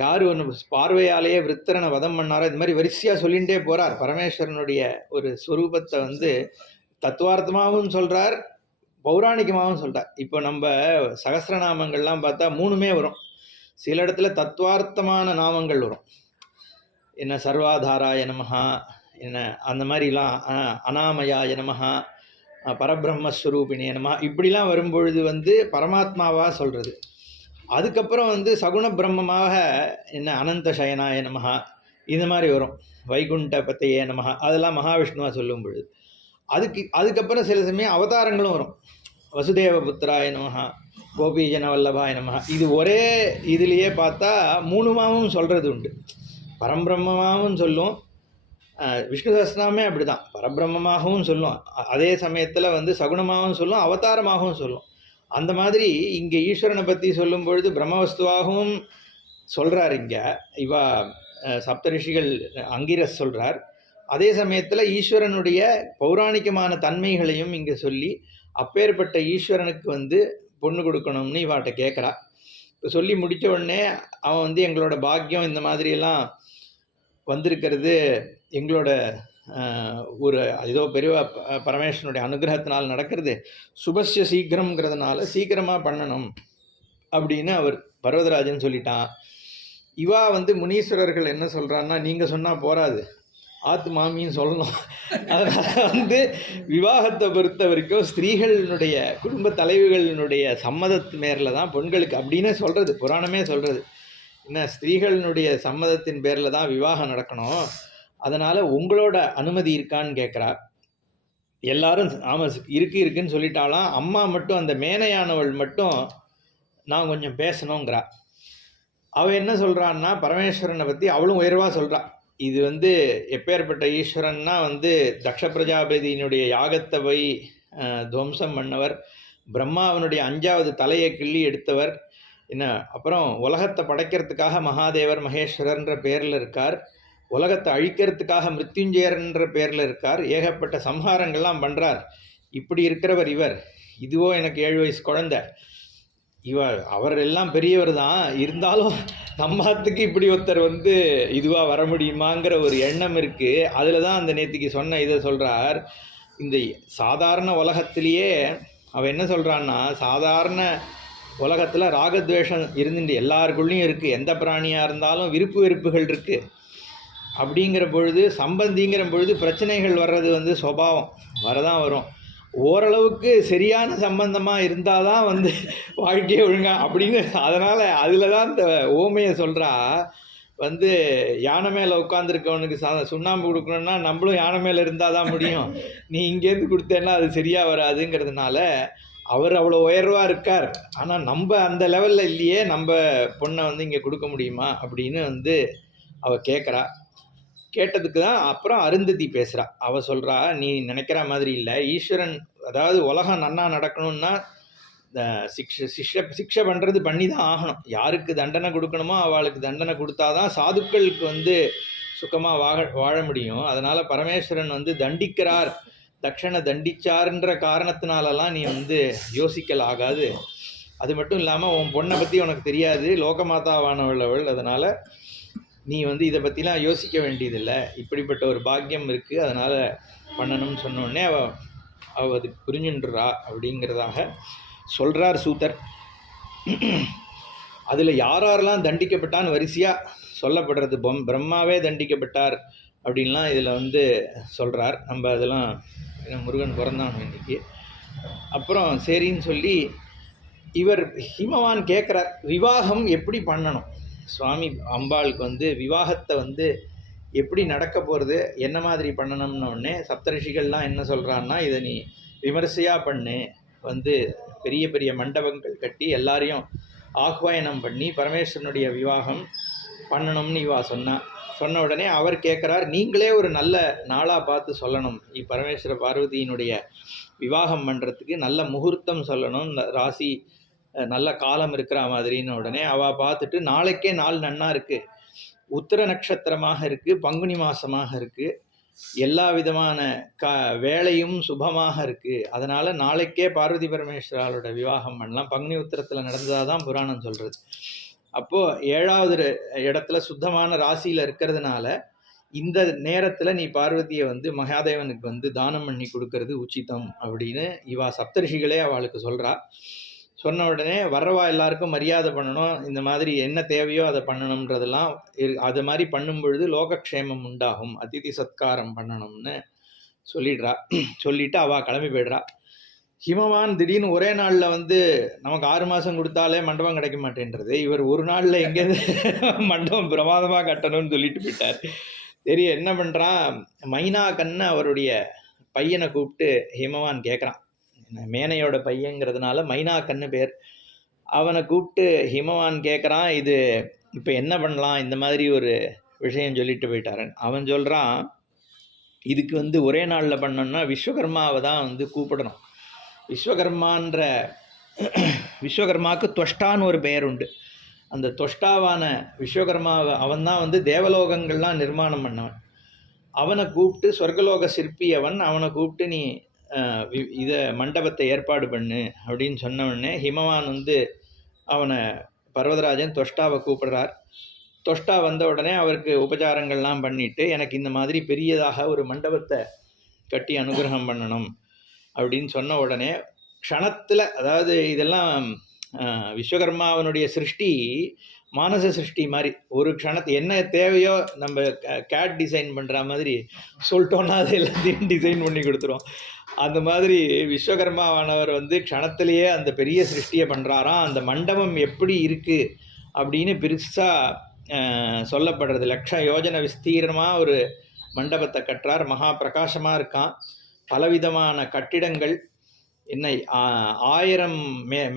யார் ஒன்று பார்வையாலேயே விருத்தரனை வதம் பண்ணாரோ, இது மாதிரி வரிசையாக சொல்லிகிட்டே போகிறார். பரமேஸ்வரனுடைய ஒரு ஸ்வரூபத்தை வந்து தத்துவார்த்தமாகவும் சொல்கிறார், பௌராணிகமாகவும் சொல்கிறார். இப்போ நம்ம சகஸ்ரநாமங்கள்லாம் பார்த்தா 3மே வரும். சில இடத்துல தத்துவார்த்தமான நாமங்கள் வரும். என்ன சர்வாதாராய நமஹா, என்ன அந்த மாதிரிலாம் அனாமயாய நமஹா, பரபிரம்மஸ்வரூபிணே நமஹா, இப்படிலாம் வரும்பொழுது வந்து பரமாத்மாவாக சொல்கிறது. அதுக்கப்புறம் வந்து சகுண பிரம்மமாக என்ன அனந்த சயனாய நமஹா இந்த மாதிரி வரும். வைகுண்ட பத்தையே நமஹா, அதெல்லாம் மகாவிஷ்ணுவாக சொல்லும் பொழுது அதுக்கப்புறம் சில சமயம் அவதாரங்களும் வரும். வசுதேவ புத்திராய நமஹா, கோபீஜன வல்லபாய நமஹா. இது ஒரே இதுலேயே பார்த்தா 3மாவும் சொல்கிறது உண்டு. பரம்பிரம்மமாகவும் சொல்லும், விஷ்ணு சஹஸ்ரநாமே அப்படி தான் பரபிரம்மமாகவும் சொல்லும், அதே சமயத்தில் வந்து சகுணமாகவும் சொல்லும், அவதாரமாகவும் சொல்லும். அந்த மாதிரி இங்கே ஈஸ்வரனை பற்றி சொல்லும் பொழுது பிரம்மவஸ்துவாகவும் சொல்கிறார். இங்கே இவா சப்தரிஷிகள் அங்கீரஸ் சொல்கிறார். அதே சமயத்தில் ஈஸ்வரனுடைய பௌராணிகமான தன்மைகளையும் இங்கே சொல்லி அப்பேற்பட்ட ஈஸ்வரனுக்கு வந்து பொண்ணு கொடுக்கணும்னு இவாட்ட கேட்குறா. இப்போ சொல்லி முடித்த உடனே அவன் வந்து எங்களோட பாக்கியம் இந்த மாதிரியெல்லாம் வந்திருக்கிறது எங்களோட ஒரு ஏதோ பெரிய பரமேஸ்வரனுடைய அனுகிரகத்தினால் நடக்கிறது, சுபஸ்ய சீக்கிரங்கிறதுனால சீக்கிரமாக பண்ணணும் அப்படின்னு அவர் பர்வதராஜன் சொல்லிட்டான். இவா வந்து முனீஸ்வரர்கள் என்ன சொல்கிறான்னா, நீங்கள் சொன்னால் போராது, ஆத்து மாமின்னு சொல்லணும். அதனால் வந்து விவாகத்தை பொறுத்த வரைக்கும் ஸ்திரீகளினுடைய குடும்ப தலைவிகளினுடைய சம்மதத்து மேரில் தான் பெண்களுக்கு அப்படின்னு சொல்கிறது, புராணமே சொல்கிறது. என்ன, ஸ்திரீகளினுடைய சம்மதத்தின் பேரில் தான் விவாகம் நடக்கணும். அதனால் உங்களோட அனுமதி இருக்கான்னு கேட்குறா. எல்லாரும் ஆமாம் இருக்குன்னு சொல்லிட்டாலாம். அம்மா மட்டும், அந்த மேனையானவள் மட்டும் நான் கொஞ்சம் பேசணுங்கிறா. அவள் என்ன சொல்கிறான்னா, பரமேஸ்வரனை பற்றி அவளும் உயர்வாக சொல்கிறா. இது வந்து எப்பேற்பட்ட ஈஸ்வரன்னா வந்து தக்ஷ பிரஜாபதியினுடைய யாகத்தை போய் துவம்சம் பண்ணவர், பிரம்மாவனுடைய 5வது தலையை கிள்ளி எடுத்தவர், என்ன அப்புறம் உலகத்தை படைக்கிறதுக்காக மகாதேவர் மகேஸ்வரர்ன்ற பேரில் இருக்கார், உலகத்தை அழிக்கிறதுக்காக மிருத்யுஞ்சயர்ன்ற பேரில் இருக்கார், ஏகப்பட்ட சம்ஹாரங்கள்லாம் பண்ணுறார். இப்படி இருக்கிறவர் இவர். இதுவோ எனக்கு 7 வயசு குழந்தை. அவர் எல்லாம் பெரியவர் தான், இருந்தாலும் நம்மத்துக்கு இப்படி ஒருத்தர் வந்து இதுவாக வர முடியுமாங்கிற ஒரு எண்ணம் இருக்குது. அதில் தான் அந்த நேத்திக்கு சொன்ன இதை சொல்கிறார். இந்த சாதாரண உலகத்திலேயே அவள் என்ன சொல்கிறான்னா, சாதாரண உலகத்தில் ராகத்வேஷம் இருந்துட்டு எல்லாருக்குள்ளேயும் இருக்குது. எந்த பிராணியாக இருந்தாலும் விருப்பு வெறுப்புகள் இருக்குது. அப்படிங்கிற பொழுது சம்பந்திங்கிற பொழுது பிரச்சனைகள் வர்றது வந்து சுபாவம் வரதான் வரும். ஓரளவுக்கு சரியான சம்பந்தமாக இருந்தால் தான் வந்து வாழ்க்கையே ஒழுங்கா அப்படின்னு. அதனால் அதில் தான் இந்த ஓமையை சொல்கிறா. வந்து யானை மேலே உட்காந்துருக்கவனுக்கு சுண்ணாம்பு கொடுக்கணுன்னா நம்மளும் யானை மேலே இருந்தால் தான் முடியும். நீ இங்கேருந்து கொடுத்தேன்னா அது சரியாக வராதுங்கிறதுனால அவர் அவ்வளோ உயர்வாக இருக்கார். ஆனால் நம்ம அந்த லெவலில் இல்லையே, நம்ம பொண்ணை வந்து இங்கே கொடுக்க முடியுமா அப்படின்னு வந்து அவள் கேட்குறா. கேட்டதுக்கு தான் அப்புறம் அருந்ததி பேசுகிறா. அவள் சொல்கிறா, நீ நினைக்கிற மாதிரி இல்லை, ஈஸ்வரன் அதாவது உலகம் நன்னா நடக்கணும்னா சிக்ஷை பண்ணுறது பண்ணி தான் ஆகணும். யாருக்கு தண்டனை கொடுக்கணுமோ அவளுக்கு தண்டனை கொடுத்தாதான் சாதுக்களுக்கு வந்து சுகமாக வாழ முடியும். அதனால் பரமேஸ்வரன் வந்து தண்டிக்கிறார், தட்சணை தண்டிச்சார்ன்ற காரணத்தினாலலாம் நீ வந்து யோசிக்கல் ஆகாது. அது மட்டும் இல்லாமல் உன் பொண்ணை பற்றி உனக்கு தெரியாது, லோகமாதாவானவள் அவள். அதனால் நீ வந்து இதை பற்றிலாம் யோசிக்க வேண்டியதில்லை, இப்படிப்பட்ட ஒரு பாக்கியம் இருக்குது, அதனால் பண்ணணும்னு சொன்னோடனே அவள் அது புரிஞ்சுன்றா அப்படிங்கிறதாக சொல்கிறார் சூத்தர். அதில் யாரெல்லாம் தண்டிக்கப்பட்டான்னு வரிசையாக சொல்லப்படுறது. பிரம்மாவே தண்டிக்கப்பட்டார் அப்படின்லாம் இதில் வந்து சொல்கிறார். நம்ம அதெல்லாம் முருகன் பிறந்தான் இன்னைக்கு. அப்புறம் சரின்னு சொல்லி இவர் ஹிமவான் கேட்குறார், விவாகம் எப்படி பண்ணணும், சுவாமி அம்பாளுக்கு வந்து விவாகத்தை வந்து எப்படி நடக்க போகிறது, என்ன மாதிரி பண்ணணும்னோடனே சப்தரிஷிகள்லாம் என்ன சொல்கிறான்னா, இதை நீ விமர்சையாக பண்ணு, வந்து பெரிய பெரிய மண்டபங்கள் கட்டி எல்லாரையும் ஆஹ்வானம் பண்ணி பரமேஸ்வரனுடைய விவாகம் பண்ணணும்னு இவா சொன்ன உடனே அவர் கேட்குறார், நீங்களே ஒரு நல்ல நாளாக பார்த்து சொல்லணும், பரமேஸ்வர பார்வதியினுடைய விவாகம் பண்ணுறதுக்கு நல்ல முகூர்த்தம் சொல்லணும், ராசி நல்ல காலம் இருக்கிற மாதிரின்னு. உடனே அவள் பார்த்துட்டு, நாளைக்கே நாள் நன்னா இருக்குது, உத்திர நட்சத்திரமாக இருக்குது, பங்குனி மாதமாக இருக்குது, எல்லா விதமான வேலையும் சுபமாக இருக்குது, அதனால் நாளைக்கே பார்வதி பரமேஸ்வராலோட விவாகம் பண்ணலாம். பங்குனி உத்திரத்தில் நடந்ததாக தான் புராணம் சொல்கிறது. அப்போது 7வது இடத்துல சுத்தமான ராசியில் இருக்கிறதுனால இந்த நேரத்தில் நீ பார்வதியை வந்து மகாதேவனுக்கு வந்து தானம் பண்ணி கொடுக்கறது உச்சிதம் அப்படின்னு இவா சப்தரிஷிகளே அவளுக்கு சொல்கிறா. சொன்ன உடனே வர்றவா எல்லாருக்கும் மரியாதை பண்ணணும், இந்த மாதிரி என்ன தேவையோ அதை பண்ணணுன்றதெல்லாம் அது மாதிரி பண்ணும் பொழுது லோகக்ஷேமம் உண்டாகும், அதிதி சத்காரம் பண்ணணும்னு சொல்லிட்டு அவள் கிளம்பி போய்ட்றா. ஹிமவான் திடீர்னு ஒரே நாளில் வந்து நமக்கு 6 மாதம் கொடுத்தாலே மண்டபம் கிடைக்க மாட்டேன்றது, இவர் ஒரு நாளில் எங்கேருந்து மண்டபம் பிரமாதமாக கட்டணும்னு சொல்லிட்டு போயிட்டார். சரி என்ன பண்ணுறான், மைனா கண்ணை அவருடைய பையனை கூப்பிட்டு ஹிமவான் கேட்குறான். மேனையோட பையங்கிறதுனால மைனா கண்ணு பேர். அவனை கூப்பிட்டு ஹிமவான் கேட்குறான், இது இப்போ என்ன பண்ணலாம், இந்த மாதிரி ஒரு விஷயம் சொல்லிட்டு போயிட்டாரன். அவன் சொல்கிறான், இதுக்கு வந்து ஒரே நாளில் பண்ணோன்னா விஸ்வகர்மாவை தான் வந்து கூப்பிடணும். விஸ்வகர்மாவுக்கு தொஷ்டான்னு ஒரு பெயர் உண்டு. அந்த தொஷ்டாவான விஸ்வகர்மாவை அவன் தான் வந்து தேவலோகங்கள்லாம் நிர்மாணம் பண்ணவன். அவனை கூப்பிட்டு சொர்க்கலோக சிற்பி அவனை கூப்பிட்டு நீ இதை மண்டபத்தை ஏற்பாடு பண்ணு அப்படின்னு சொன்ன உடனே ஹிமவான் வந்து அவனை பர்வதராஜன் தொஷ்டாவை கூப்பிடுறார். தொஷ்டா வந்த உடனே அவருக்கு உபச்சாரங்கள்லாம் பண்ணிட்டு, எனக்கு இந்த மாதிரி பெரியதாக ஒரு மண்டபத்தை கட்டி அனுகிரகம் பண்ணணும் அப்படின்னு சொன்ன உடனே க்ஷணத்தில், அதாவது இதெல்லாம் விஸ்வகர்மாவனுடைய சிருஷ்டி மானச சிருஷ்டி மாதிரி ஒரு க்ஷணத்து என்ன தேவையோ நம்ம கேட் டிசைன் பண்ணுற மாதிரி சொல்லிட்டோன்னா அது எல்லாத்தையும் டிசைன் பண்ணி கொடுத்துரும். அந்த மாதிரி விஸ்வகர்மாவானவர் வந்து க்ஷணத்திலேயே அந்த பெரிய சிருஷ்டியை பண்ணுறாராம். அந்த மண்டபம் எப்படி இருக்குது அப்படின்னு பெருசாக சொல்லப்படுறது. லட்சம் யோஜனை விஸ்தீர்ணமாக ஒரு மண்டபத்தை கட்டுறார். மகா பிரகாசமாக இருக்கான். பலவிதமான கட்டிடங்கள், என்ன 1000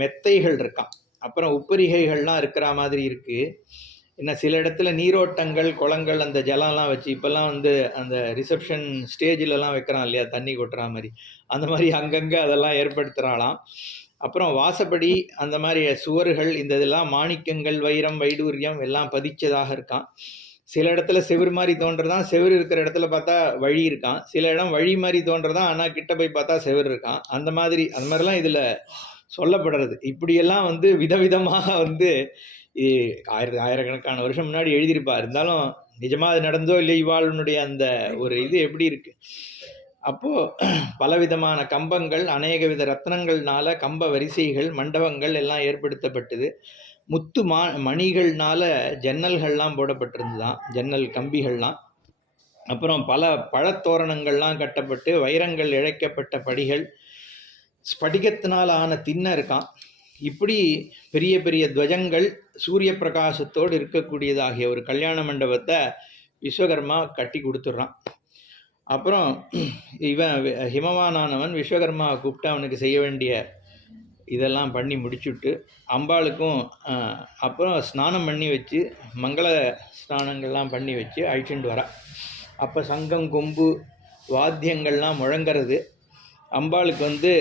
மெத்தைகள் இருக்கான். அப்புறம் உப்பரிகைகள்லாம் இருக்கிற மாதிரி இருக்குது. என்ன சில இடத்துல நீரோட்டங்கள், குளங்கள், அந்த ஜலம்லாம் வச்சு இப்போல்லாம் வந்து அந்த ரிசப்ஷன் ஸ்டேஜிலலாம் வைக்கிறான் இல்லையா, தண்ணி கொட்டுற மாதிரி, அந்த மாதிரி அங்கங்கே அதெல்லாம் ஏற்படுத்துகிறாளாம். அப்புறம் வாசப்படி, அந்த மாதிரி சுவர்கள், இந்த இதெல்லாம் மாணிக்கங்கள், வைரம், வைடூரியம் எல்லாம் பதிச்சதாக இருக்கான். சில இடத்துல செவுரு மாதிரி தோன்றதான், செவுரு இருக்கிற இடத்துல பார்த்தா வழி இருக்கான். சில இடம் வழி மாதிரி தோன்றதான், ஆனால் கிட்ட போய் பார்த்தா செவுரு இருக்கான். அந்த மாதிரிலாம் இதில் சொல்லப்படுறது. இப்படியெல்லாம் வந்து விதவிதமாக வந்து ஆயிரக்கணக்கான வருஷம் முன்னாடி எழுதியிருப்பா. இருந்தாலும் நிஜமாக அது நடந்தோ இல்லை, இவாளுடைய அந்த ஒரு இது எப்படி இருக்குது. அப்போது பலவிதமான கம்பங்கள், அநேக வித ரத்னங்கள்னால கம்ப வரிசைகள், மண்டபங்கள் எல்லாம் ஏற்படுத்தப்பட்டது. முத்து மணிகள்னால ஜன்னல்கள்லாம் போடப்பட்டிருந்துதான், ஜன்னல் கம்பிகள்லாம். அப்புறம் பல பழத்தோரணங்கள்லாம் கட்டப்பட்டு வைரங்கள் இழைக்கப்பட்ட படிகள், ஸ்படிகத்தினால் ஆன திண்ணை இருக்கான். இப்படி பெரிய பெரிய துவஜங்கள் சூரிய பிரகாசத்தோடு இருக்கக்கூடியதாகிய ஒரு கல்யாண மண்டபத்தை விஸ்வகர்மா கட்டி கொடுத்துட்றான். அப்புறம் இவன் ஹிமவானானவன் விஸ்வகர்மாவை கூப்பிட்டு அவனுக்கு செய்ய வேண்டிய இதெல்லாம் பண்ணி முடிச்சுட்டு அம்பாளுக்கும் அப்புறம் ஸ்நானம் பண்ணி வச்சு, மங்கள ஸ்நானங்கள்லாம் பண்ணி வச்சு அழிச்சுட்டு வரா. அப்போ சங்கம், கொம்பு, வாத்தியங்கள்லாம் முழங்கிறது. அம்பாளுக்கு வந்து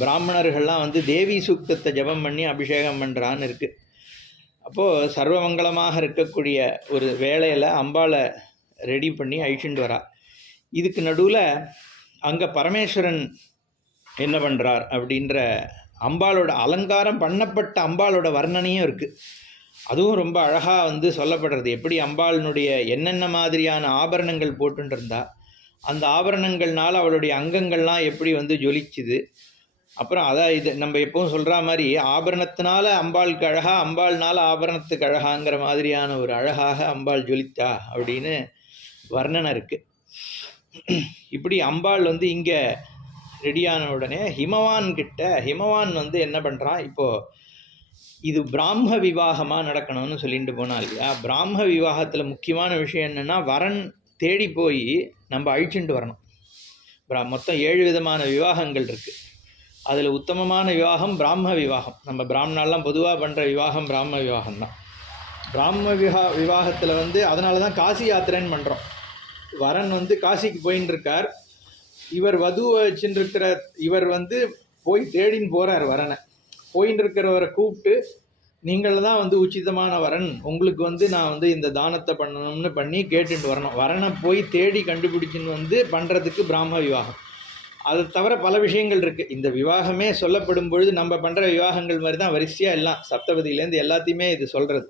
பிராமணர்கள்லாம் வந்து தேவி சூக்தத்தை ஜபம் பண்ணி அபிஷேகம் பண்ணுறான்னு இருக்குது. அப்போது சர்வமங்கலமாக இருக்கக்கூடிய ஒரு வேளையில் அம்பாளை ரெடி பண்ணி அழிச்சுட்டு வரா. இதுக்கு நடுவில் அங்கே பரமேஸ்வரன் என்ன பண்ணுறார் அப்படின்ற அம்பாளோட அலங்காரம் பண்ணப்பட்ட அம்பாளோட வர்ணனையும் இருக்குது. அதுவும் ரொம்ப அழகாக வந்து சொல்லப்படுறது. எப்படி அம்பாளினுடைய என்னென்ன மாதிரியான ஆபரணங்கள் போட்டுருந்தா, அந்த ஆபரணங்கள்னால் அவளுடைய அங்கங்கள்லாம் எப்படி வந்து ஜொலிச்சுது. அப்புறம் அதான் இது நம்ம எப்பவும் சொல்கிற மாதிரி ஆபரணத்தினால அம்பாளுக்கு அழகா, அம்பாள்னால ஆபரணத்துக்கு அழகாங்கிற மாதிரியான ஒரு அழகாக அம்பாள் ஜொலித்தா அப்படின்னு வர்ணனை இருக்குது. இப்படி அம்பாள் வந்து இங்கே ரெடியான உடனே ஹிமவான் வந்து என்ன பண்ணுறான், இப்போது இது பிராம விவாகமாக நடக்கணும்னு சொல்லிட்டு போனால் இல்லையா. பிராம விவாகத்தில் முக்கியமான விஷயம் என்னென்னா, வரன் தேடி போய் நம்ம அழிச்சுட்டு வரணும். மொத்தம் 7 விதமான விவாகங்கள் இருக்குது. அதில் உத்தமமான விவாகம் பிராம விவாகம். நம்ம பிராமணாலாம் பொதுவாக பண்ணுற விவாகம் பிராம விவாகம் தான். பிராம விவாகத்தில் வந்து அதனால தான் காசி யாத்திரைன்னு பண்ணுறோம். வரன் வந்து காசிக்கு போயின்னு இருக்கார். இவர் வதுவை வச்சுருக்கிற இவர் வந்து போய் தேடின்னு போகிறார் வரனை. போயின்னு இருக்கிறவரை கூப்பிட்டு, நீங்கள் தான் வந்து உச்சிதமான வரன், உங்களுக்கு வந்து நான் வந்து இந்த தானத்தை பண்ணணும்னு பண்ணி கேட்டுட்டு வரணும். வரனை போய் தேடி கண்டுபிடிச்சின்னு வந்து பண்ணுறதுக்கு பிராம விவாகம். அதை தவிர பல விஷயங்கள் இருக்குது. இந்த விவாகமே சொல்லப்படும் பொழுது நம்ம பண்ணுற விவாகங்கள் மாதிரி தான் வரிசையாக எல்லாம் சப்தபதியிலேருந்து எல்லாத்தையுமே இது சொல்கிறது.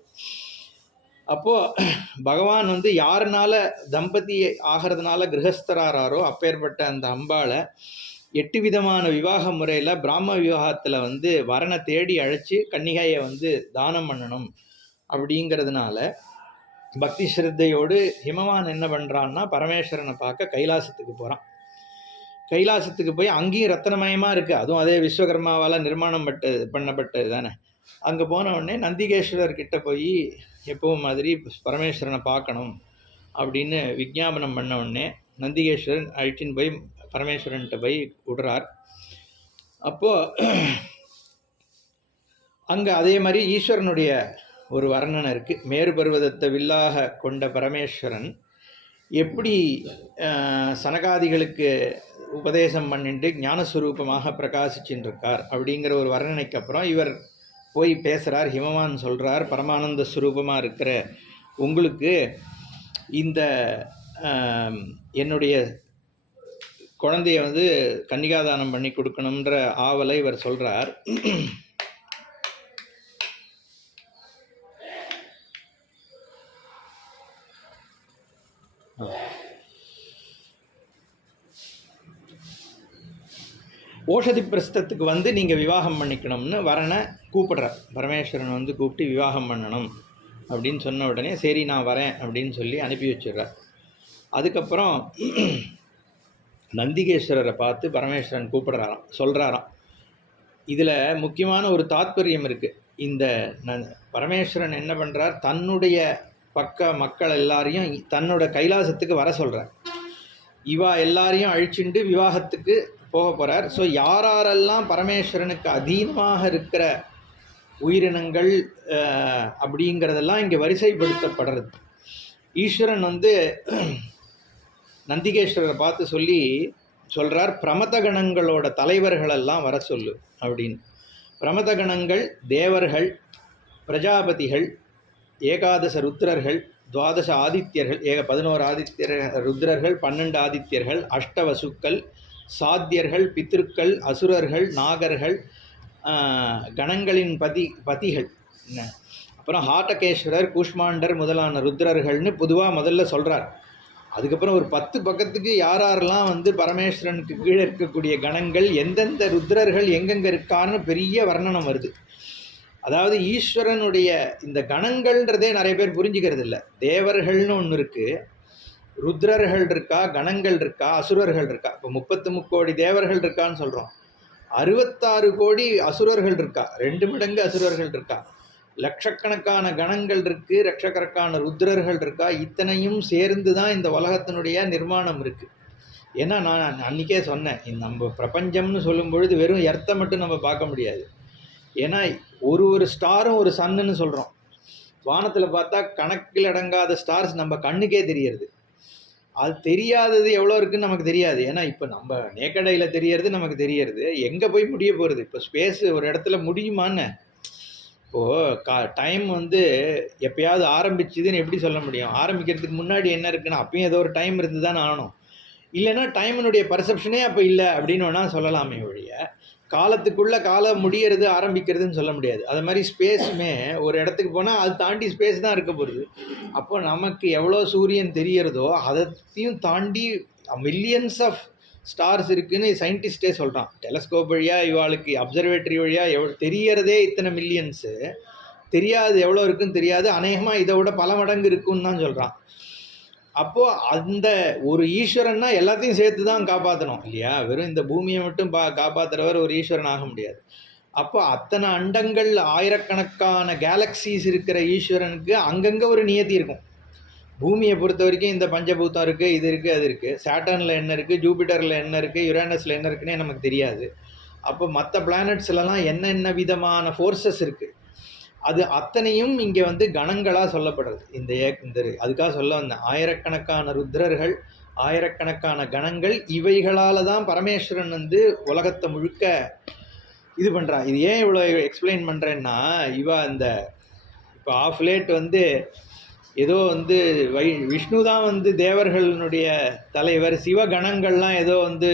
அப்போது பகவான் வந்து யாருனால தம்பதி ஆகிறதுனால கிரகஸ்தராரோ அப்பேற்பட்ட அந்த அம்பாளை 8 விதமான விவாக முறையில் பிராம விவாகத்தில் வந்து வரனை தேடி அழைச்சி கன்னிகையை வந்து தானம் பண்ணணும். அப்படிங்கிறதுனால பக்தி ஸ்ரத்தையோடு ஹிமவான் என்ன பண்ணுறான்னா, பரமேஸ்வரனை பார்க்க கைலாசத்துக்கு போகிறான். கைலாசத்துக்கு போய் அங்கேயும் ரத்னமயமாக இருக்குது. அதுவும் அதே விஸ்வகர்மாவால் நிர்மாணம் பண்ணப்பட்டது தானே. அங்கே போன உடனே நந்திகேஸ்வரர்கிட்ட போய் எப்பவும் மாதிரி பரமேஸ்வரனை பார்க்கணும் அப்படின்னு விஞ்ஞாபனம் பண்ண உடனே நந்திகேஸ்வரன் அழிச்சின்னு போய் பரமேஸ்வரன்கிட்ட போய் விடுறார். அப்போது அங்கே அதே மாதிரி ஈஸ்வரனுடைய ஒரு வர்ணனை இருக்குது. மேரு பர்வதத்தை வில்லாக கொண்ட பரமேஸ்வரன் எப்படி சனகாதிகளுக்கு உபதேசம் பண்ணிட்டு ஞானஸ்வரூபமாக பிரகாசிச்சுட்டு இருக்கார் அப்படிங்கிற ஒரு வர்ணனைக்கு அப்புறம் இவர் போய் பேசுகிறார். ஹிமவான் சொல்கிறார், பரமானந்த ஸ்வரூபமாக இருக்கிற உங்களுக்கு இந்த என்னுடைய குழந்தைய வந்து கன்னிகாதானம் பண்ணி கொடுக்கணுன்ற ஆவலை இவர் சொல்கிறார். ஓஷதி பிரஸ்தத்துக்கு வந்து நீங்கள் விவாகம் பண்ணிக்கணும்னு வரனை கூப்பிடுறார். பரமேஸ்வரன் வந்து கூப்பிட்டு விவாகம் பண்ணணும் அப்படின்னு சொன்ன உடனே சரி நான் வரேன் அப்படின்னு சொல்லி அனுப்பி வச்சிடுறார். அதுக்கப்புறம் நந்திகேஸ்வரரை பார்த்து பரமேஸ்வரன் கூப்பிடுறாராம், சொல்கிறாராம். இதில் முக்கியமான ஒரு தாத்பரியம் இருக்குது. இந்த பரமேஸ்வரன் என்ன பண்ணுறார், தன்னுடைய பக்க மக்கள் எல்லாரையும் தன்னோட கைலாசத்துக்கு வர சொல்கிறார். இவா எல்லாரையும் அழிச்சுண்டு விவாகத்துக்கு போக போகிறார். ஸோ யாரெல்லாம் பரமேஸ்வரனுக்கு அதீனமாக இருக்கிற உயிரினங்கள் அப்படிங்கிறதெல்லாம் இங்கே வரிசைப்படுத்தப்படுறது. ஈஸ்வரன் வந்து நந்திகேஸ்வரரை பார்த்து சொல்கிறார், பிரமதகணங்களோட தலைவர்களெல்லாம் வர சொல்லு அப்படின்னு. பிரமதகணங்கள் தேவர்கள், பிரஜாபதிகள், ஏகாதச ருத்ரர்கள், துவாதச ஆதித்யர்கள், 11 ஆதித்யர் ருத்ரர்கள், 12 ஆதித்யர்கள், அஷ்டவசுக்கள், சாத்தியர்கள், பித்ருக்கள், அசுரர்கள், நாகர்கள், கணங்களின் பதிகள், அப்புறம் ஹாட்டகேஸ்வரர், கூஷ்மாண்டர் முதலான ருத்ரர்கள்னு பொதுவாக முதல்ல சொல்கிறார். அதுக்கப்புறம் ஒரு 10 பக்கத்துக்கு யாரெல்லாம் வந்து பரமேஸ்வரனுக்கு கீழே இருக்கக்கூடிய கணங்கள், எந்தெந்த ருத்ரர்கள் எங்கெங்கே இருக்கான்னு பெரிய வர்ணனம் வருது. அதாவது ஈஸ்வரனுடைய இந்த கணங்கள்ன்றதே நிறைய பேர் புரிஞ்சுக்கிறது இல்லை. தேவர்கள்னு ஒன்று இருக்குது, ருத்ரர்கள் இருக்கா, கணங்கள் இருக்கா, அசுரர்கள் இருக்கா. இப்போ 33 கோடி தேவர்கள் இருக்கான்னு சொல்கிறோம், 66 கோடி அசுரர்கள் இருக்கா, 2 மடங்கு அசுரர்கள் இருக்கா, லட்சக்கணக்கான கணங்கள் இருக்குது, லட்சக்கணக்கான ருத்ரர்கள் இருக்கா. இத்தனையும் சேர்ந்து தான் இந்த உலகத்தினுடைய நிர்மாணம் இருக்குது. ஏன்னா நான் அன்றைக்கே சொன்னேன், நம்ம பிரபஞ்சம்னு சொல்லும் பொழுது வெறும் எர்த்தை மட்டும் நம்ம பார்க்க முடியாது. ஏன்னா ஒரு ஸ்டாரும் ஒரு சன்னுன்னு சொல்கிறோம். வானத்தில் பார்த்தா கணக்கில் அடங்காத ஸ்டார்ஸ் நம்ம கண்ணுக்கே தெரியறது. அது தெரியாதது எவ்வளோ இருக்குதுன்னு நமக்கு தெரியாது. ஏன்னா இப்போ நம்ம நேக்கடையில் தெரியறது நமக்கு தெரியறது, எங்கே போய் முடிய போகிறது. இப்போ ஸ்பேஸு ஒரு இடத்துல முடியுமான்னு, இப்போது டைம் வந்து எப்போயாவது ஆரம்பிச்சுதுன்னு எப்படி சொல்ல முடியும்? ஆரம்பிக்கிறதுக்கு முன்னாடி என்ன இருக்குன்னா அப்பயும் ஏதோ ஒரு டைம் இருந்து தான் ஆகணும். இல்லைன்னா டைமினுடைய பர்செப்ஷனே அப்போ இல்லை அப்படின்னு வேணால் சொல்லலாமே ஒழிய, காலத்துக்குள்ளே காலம் முடியறது ஆரம்பிக்கிறதுன்னு சொல்ல முடியாது. அது மாதிரி ஸ்பேஸுமே ஒரு இடத்துக்கு போனால் அது தாண்டி ஸ்பேஸ் தான் இருக்க போகிறது. அப்போ நமக்கு எவ்வளோ சூரியன் தெரியறதோ அதையும் தாண்டி மில்லியன்ஸ் ஆஃப் ஸ்டார்ஸ் இருக்குதுன்னு சயின்டிஸ்டே சொல்கிறான். டெலஸ்கோப் வழியாக இவாளுக்கு அப்சர்வேட்டரி வழியாக தெரியறதே இத்தனை மில்லியன்ஸு, தெரியாது எவ்வளோ இருக்குன்னு தெரியாது, அநேகமாக இதை விட பல மடங்கு இருக்குன்னு தான் சொல்கிறான். அப்போது அந்த ஒரு ஈஸ்வரன்னா எல்லாத்தையும் சேர்த்து தான் காப்பாற்றணும் இல்லையா? வெறும் இந்த பூமியை மட்டும் காப்பாற்றுறவர் ஒரு ஈஸ்வரன் ஆக முடியாது. அப்போ அத்தனை அண்டங்கள், ஆயிரக்கணக்கான கேலக்சிஸ் இருக்கிற ஈஸ்வரனுக்கு அங்கங்கே ஒரு நியதி இருக்கும். பூமியை பொறுத்த வரைக்கும் இந்த பஞ்சபூதம் இருக்குது, இது இருக்குது, அது இருக்குது. சாட்டர்னில் என்ன இருக்குது, ஜூபிட்டரில் என்ன இருக்குது, யுரேனஸில் என்ன இருக்குன்னே நமக்கு தெரியாது. அப்போ மற்ற பிளானட்ஸ்லாம் என்னென்ன விதமான ஃபோர்ஸஸ் இருக்குது, அது அத்தனையும் இங்கே வந்து கணங்களாக சொல்லப்படுறது. இந்த அதுக்காக சொல்ல வந்தேன், ஆயிரக்கணக்கான ருத்ரர்கள், ஆயிரக்கணக்கான கணங்கள், இவைகளால் தான் பரமேஸ்வரன் வந்து உலகத்தை முழுக்க இது பண்ணுறான். இது ஏன் இவ்வளோ எக்ஸ்பிளைன் பண்ணுறேன்னா, இந்த இப்போ ஆஃப் லேட் வந்து ஏதோ வந்து விஷ்ணு தான் வந்து தேவர்களுடைய தலைவர், சிவகணங்கள்லாம் ஏதோ வந்து